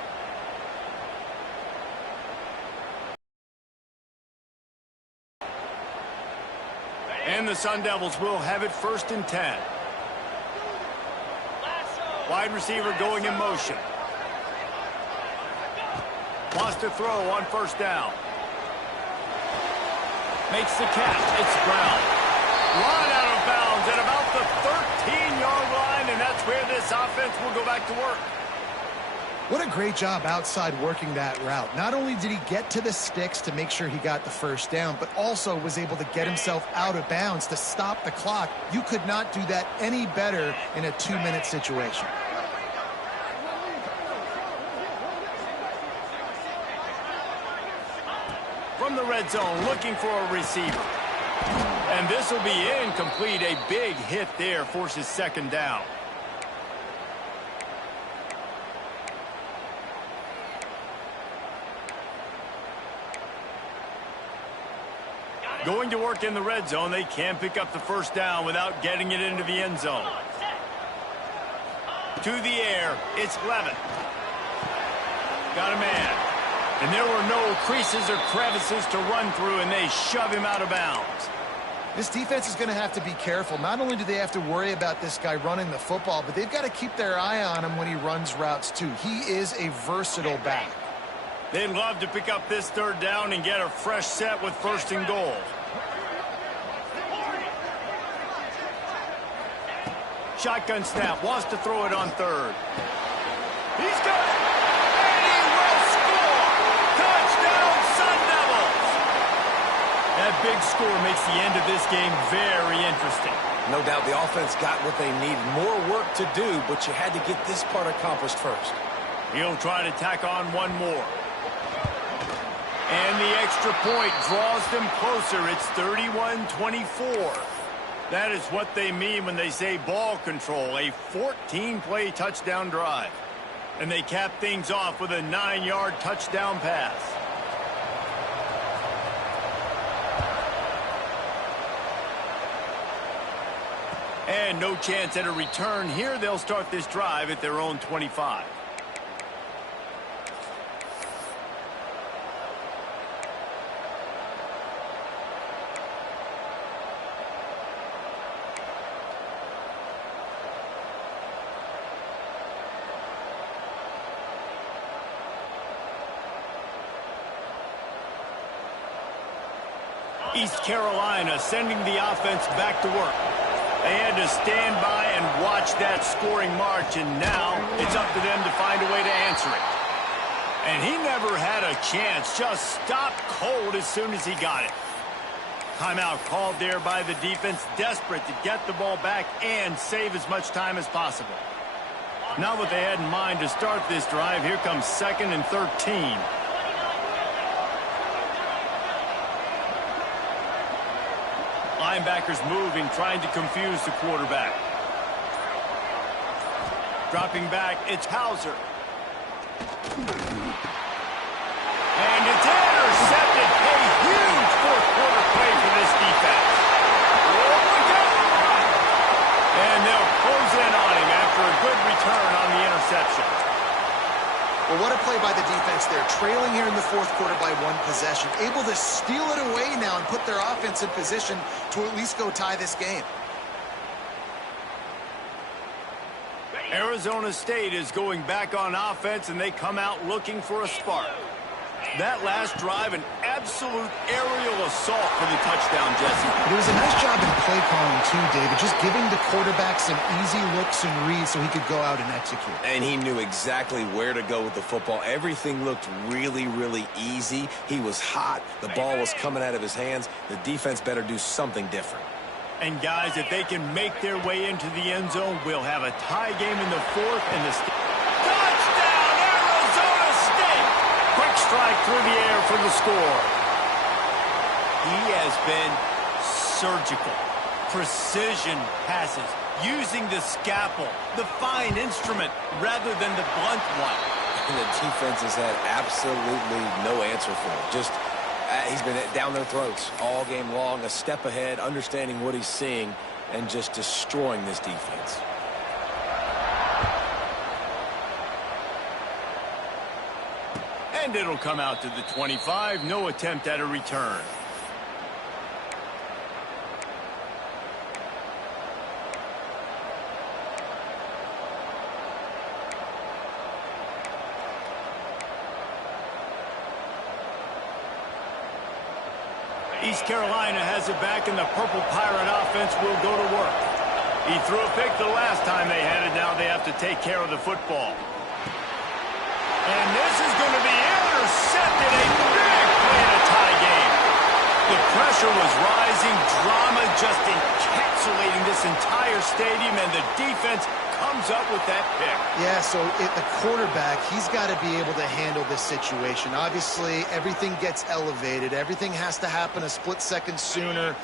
And the Sun Devils will have it 1st and 10. Wide receiver going in motion. Wants to throw on 1st down. Makes the catch. It's Brown. Run out of bounds at about the 13-yard line, and that's where this this offense will go back to work. What a great job outside working that route. Not only did he get to the sticks to make sure he got the first down, but also was able to get himself out of bounds to stop the clock. You could not do that any better in a 2-minute situation. From the red zone, looking for a receiver. And this will be incomplete. A big hit there forces second down. Going to work in the red zone, they can't pick up the first down without getting it into the end zone. To the air, it's Levin. Got a man. And there were no creases or crevices to run through, and they shove him out of bounds. This defense is going to have to be careful. Not only do they have to worry about this guy running the football, but they've got to keep their eye on him when he runs routes too. He is a versatile back. They'd love to pick up this third down and get a fresh set with first and goal. Shotgun snap, wants to throw it on third. He's got it, and he will score! Touchdown, Sun Devils! That big score makes the end of this game very interesting. No doubt the offense got what they need. More work to do, but you had to get this part accomplished first. He'll try to tack on one more. And the extra point draws them closer. It's 31-24. That is what they mean when they say ball control, a 14-play touchdown drive. And they cap things off with a 9-yard touchdown pass. And no chance at a return here. They'll start this drive at their own 25. East Carolina sending the offense back to work. They had to stand by and watch that scoring march, and now it's up to them to find a way to answer it. And he never had a chance, just stopped cold as soon as he got it. Timeout called there by the defense, desperate to get the ball back and save as much time as possible. Now what they had in mind to start this drive, here comes 2nd and 13. Linebackers moving, trying to confuse the quarterback. Dropping back, it's Hauser. And it's intercepted. A huge fourth-quarter play for this defense. Oh, my God. And they'll close in on him after a good return on the interception. Well, what a play by the defense there. Trailing here in the fourth quarter by 1 possession. Able to steal it away now and put their offense in position to at least go tie this game. Arizona State is going back on offense, and they come out looking for a spark. That last drive, an absolute aerial assault for the touchdown, Jesse. But it was a nice job in play calling too, David. Just giving the quarterback some easy looks and reads so he could go out and execute. And he knew exactly where to go with the football. Everything looked really, really easy. He was hot. The ball was coming out of his hands. The defense better do something different. And guys, if they can make their way into the end zone, we'll have a tie game in the fourth, and the touchdown, Arizona State! Quick strike through the air for the score. He has been surgical. Precision passes, using the scalpel, the fine instrument, rather than the blunt one. And the defense has had absolutely no answer for it. Just he's been down their throats all game long, a step ahead, understanding what he's seeing, and just destroying this defense. And it'll come out to the 25. No attempt at a return. East Carolina has it back, and the Purple Pirate offense will go to work. He threw a pick the last time they had it. Now they have to take care of the football. And this is going to be intercepted. A big play in a tie game. The pressure was rising. Drama just encapsulating this entire stadium, and the defense comes up with that pick. Yeah, so the quarterback, he's got to be able to handle this situation. Obviously, everything gets elevated. Everything has to happen a split second sooner.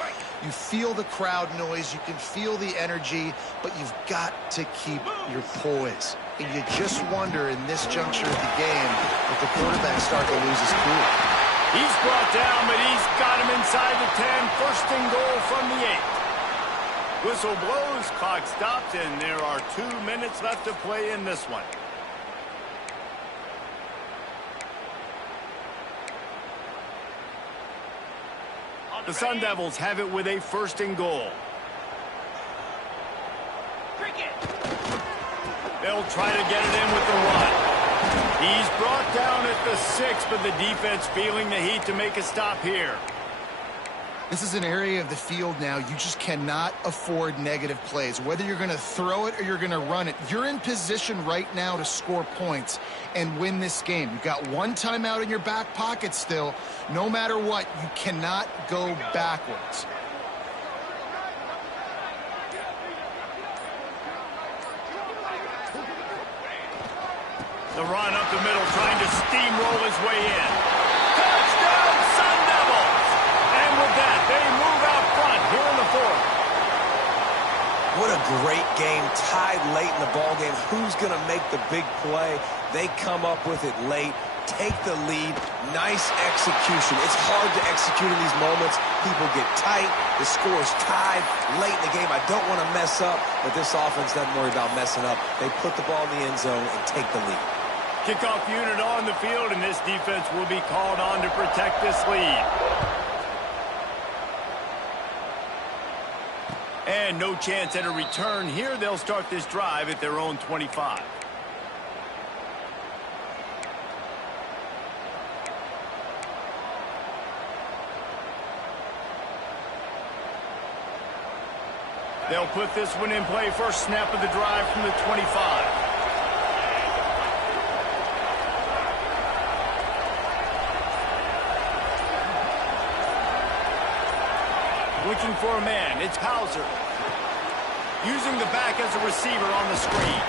You feel the crowd noise. You can feel the energy, but you've got to keep your poise. And you just wonder in this juncture of the game if the quarterback starts to lose his cool. He's brought down, but he's got him inside the 10. First and goal from the 8. Whistle blows, clock stops, and there are 2 minutes left to play in this one. The Sun Devils have it with a first and goal. They'll try to get it in with the run. He's brought down at the 6, but the defense feeling the heat to make a stop here. This is an area of the field now you just cannot afford negative plays. Whether you're going to throw it or you're going to run it, you're in position right now to score points and win this game. You've got one timeout in your back pocket still. No matter what, you cannot go backwards. The run up the middle, trying to steamroll his way in. Touchdown, Sun Devils! And with that, they move out front here in the 4th. What a great game, tied late in the ballgame. Who's going to make the big play? They come up with it late, take the lead. Nice execution. It's hard to execute in these moments. People get tight. The score is tied late in the game. I don't want to mess up, but this offense doesn't worry about messing up. They put the ball in the end zone and take the lead. Kickoff unit on the field, and this defense will be called on to protect this lead. And no chance at a return here. They'll start this drive at their own 25. They'll put this one in play. First snap of the drive from the 25. Looking for a man. It's Hauser. Using the back as a receiver on the screen.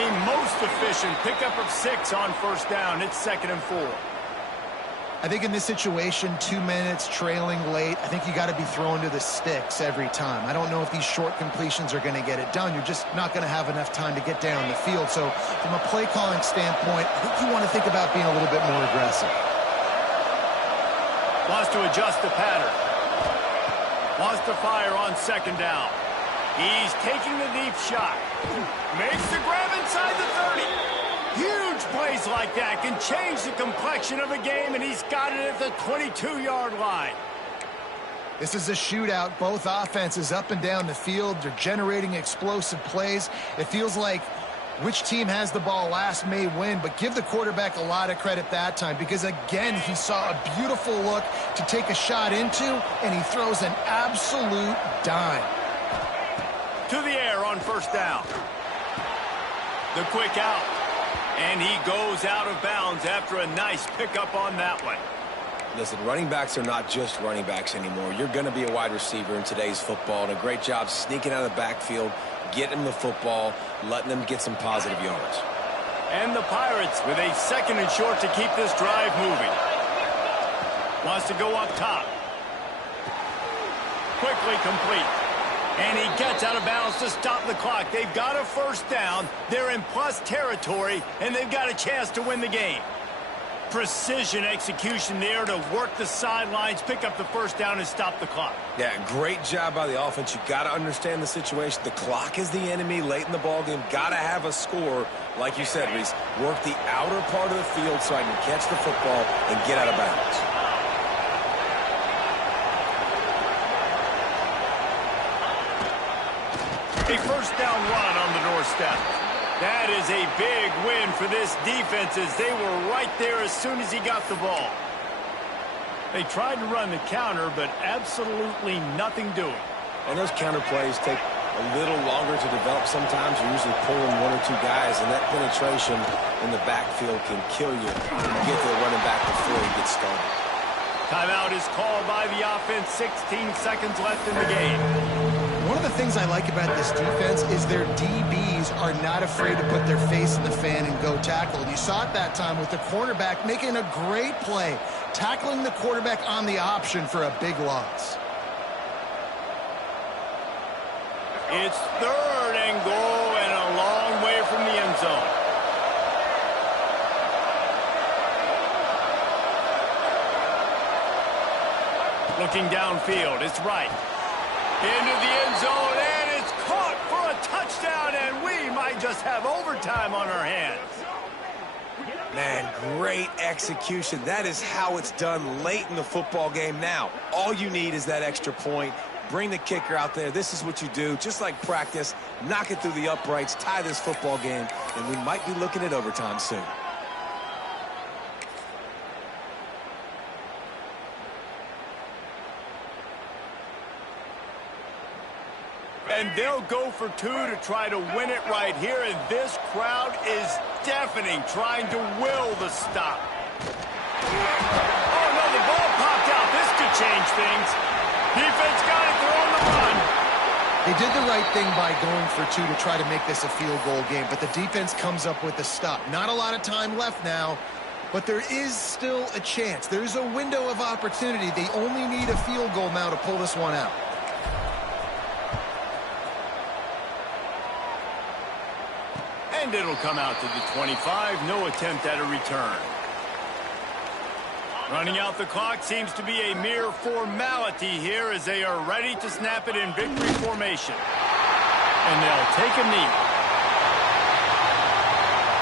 A most efficient pickup of 6 on first down. It's 2nd and 4. I think in this situation, 2 minutes, trailing late, I think you got to be throwing to the sticks every time. I don't know if these short completions are going to get it done. You're just not going to have enough time to get down the field. So from a play calling standpoint, I think you want to think about being a little bit more aggressive. Wants to adjust the pattern. Wants to fire on 2nd down. He's taking the deep shot. Makes the grab inside the 30. Huge plays like that can change the complexion of a game, and he's got it at the 22-yard line. This is a shootout. Both offenses up and down the field. They're generating explosive plays. It feels like which team has the ball last may win, but give the quarterback a lot of credit that time because, again, he saw a beautiful look to take a shot into, and he throws an absolute dime. To the air on first down. The quick out. And he goes out of bounds after a nice pickup on that one. Listen, running backs are not just running backs anymore. You're going to be a wide receiver in today's football, and a great job sneaking out of the backfield, getting them the football, letting them get some positive yards. And the Pirates with a 2nd and short to keep this drive moving. Wants to go up top. Quickly complete. And he gets out of bounds to stop the clock. They've got a first down. They're in plus territory, and they've got a chance to win the game. Precision execution there to work the sidelines, pick up the first down, and stop the clock. Yeah, great job by the offense. You got to understand the situation. The clock is the enemy late in the ballgame. Got to have a score, like you said, Reese. Work the outer part of the field so I can catch the football and get out of bounds. A first down run on the doorstep. That is a big win for this defense as they were right there as soon as he got the ball. They tried to run the counter, but absolutely nothing doing. And those counter plays take a little longer to develop sometimes. You're usually pulling one or two guys, and that penetration in the backfield can kill you when you get to the running back before he gets started. Timeout is called by the offense. 16 seconds left in the game. One of the things I like about this defense is their DBs are not afraid to put their face in the fan and go tackle. And you saw it that time with the cornerback making a great play, tackling the quarterback on the option for a big loss. It's 3rd and goal and a long way from the end zone. Looking downfield, it's right. Into the end zone, and it's caught for a touchdown, and we might just have overtime on our hands. Man, great execution. That is how it's done late in the football game now. All you need is that extra point. Bring the kicker out there. This is what you do, just like practice. Knock it through the uprights, tie this football game, and we might be looking at overtime soon. And they'll go for 2 to try to win it right here, and this crowd is deafening, trying to will the stop. Oh, no, the ball popped out. This could change things. Defense got it, they're on the run. They did the right thing by going for 2 to try to make this a field goal game, but the defense comes up with a stop. Not a lot of time left now, but there is still a chance. There's a window of opportunity. They only need a field goal now to pull this one out. And it'll come out to the 25. No attempt at a return. Running out the clock seems to be a mere formality here as they are ready to snap it in victory formation. And they'll take a knee.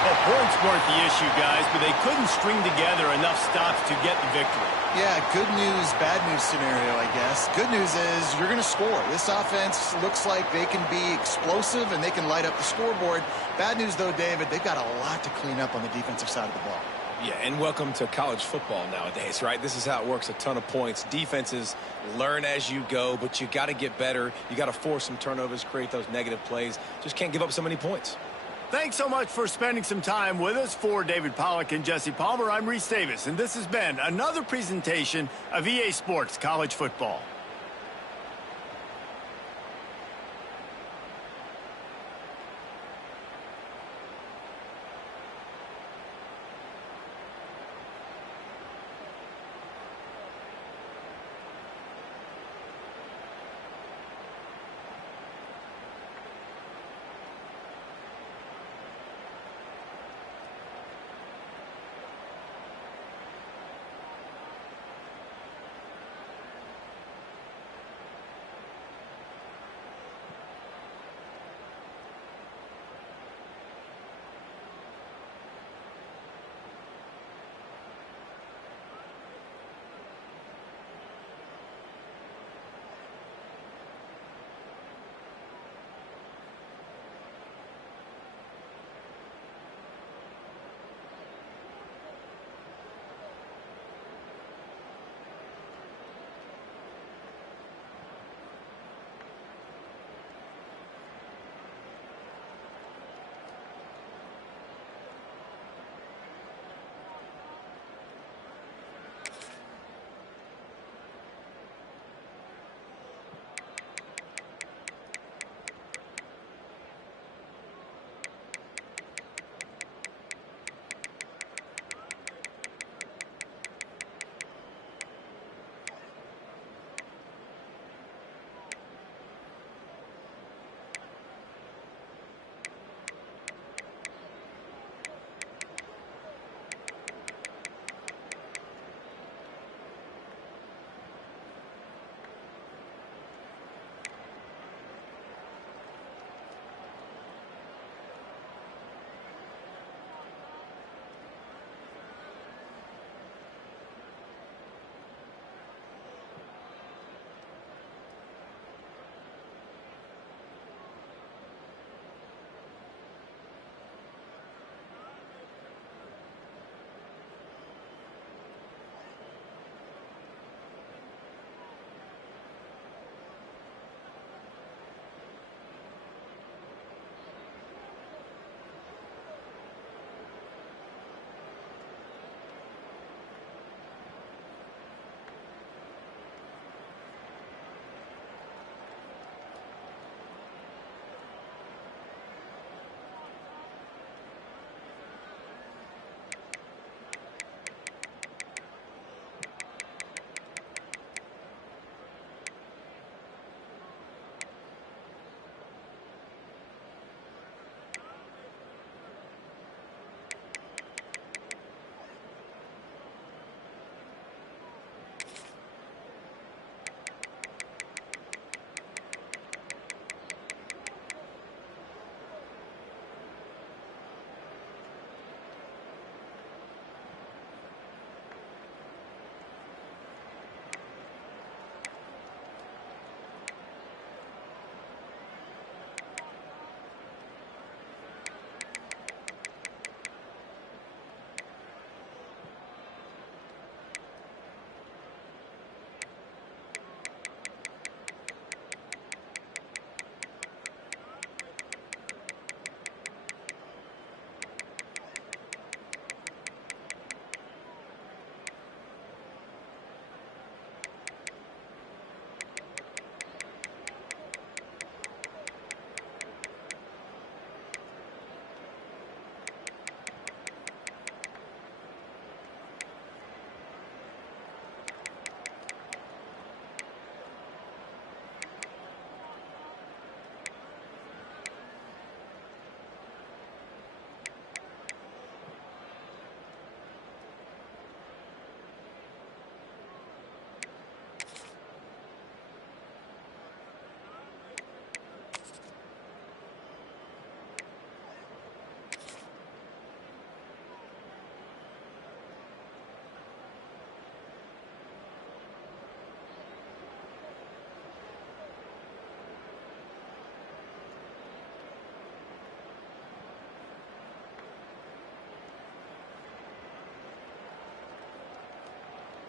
Well, points weren't the issue, guys, but they couldn't string together enough stops to get the victory. Yeah, good news, bad news scenario, I guess. Good news is you're going to score. This offense looks like they can be explosive and they can light up the scoreboard. Bad news, though, David, they've got a lot to clean up on the defensive side of the ball. Yeah, and welcome to college football nowadays, right? This is how it works, a ton of points. Defenses learn as you go, but you got to get better. You got to force some turnovers, create those negative plays. Just can't give up so many points. Thanks so much for spending some time with us. For David Pollack and Jesse Palmer, I'm Reese Davis, and this has been another presentation of EA Sports College Football.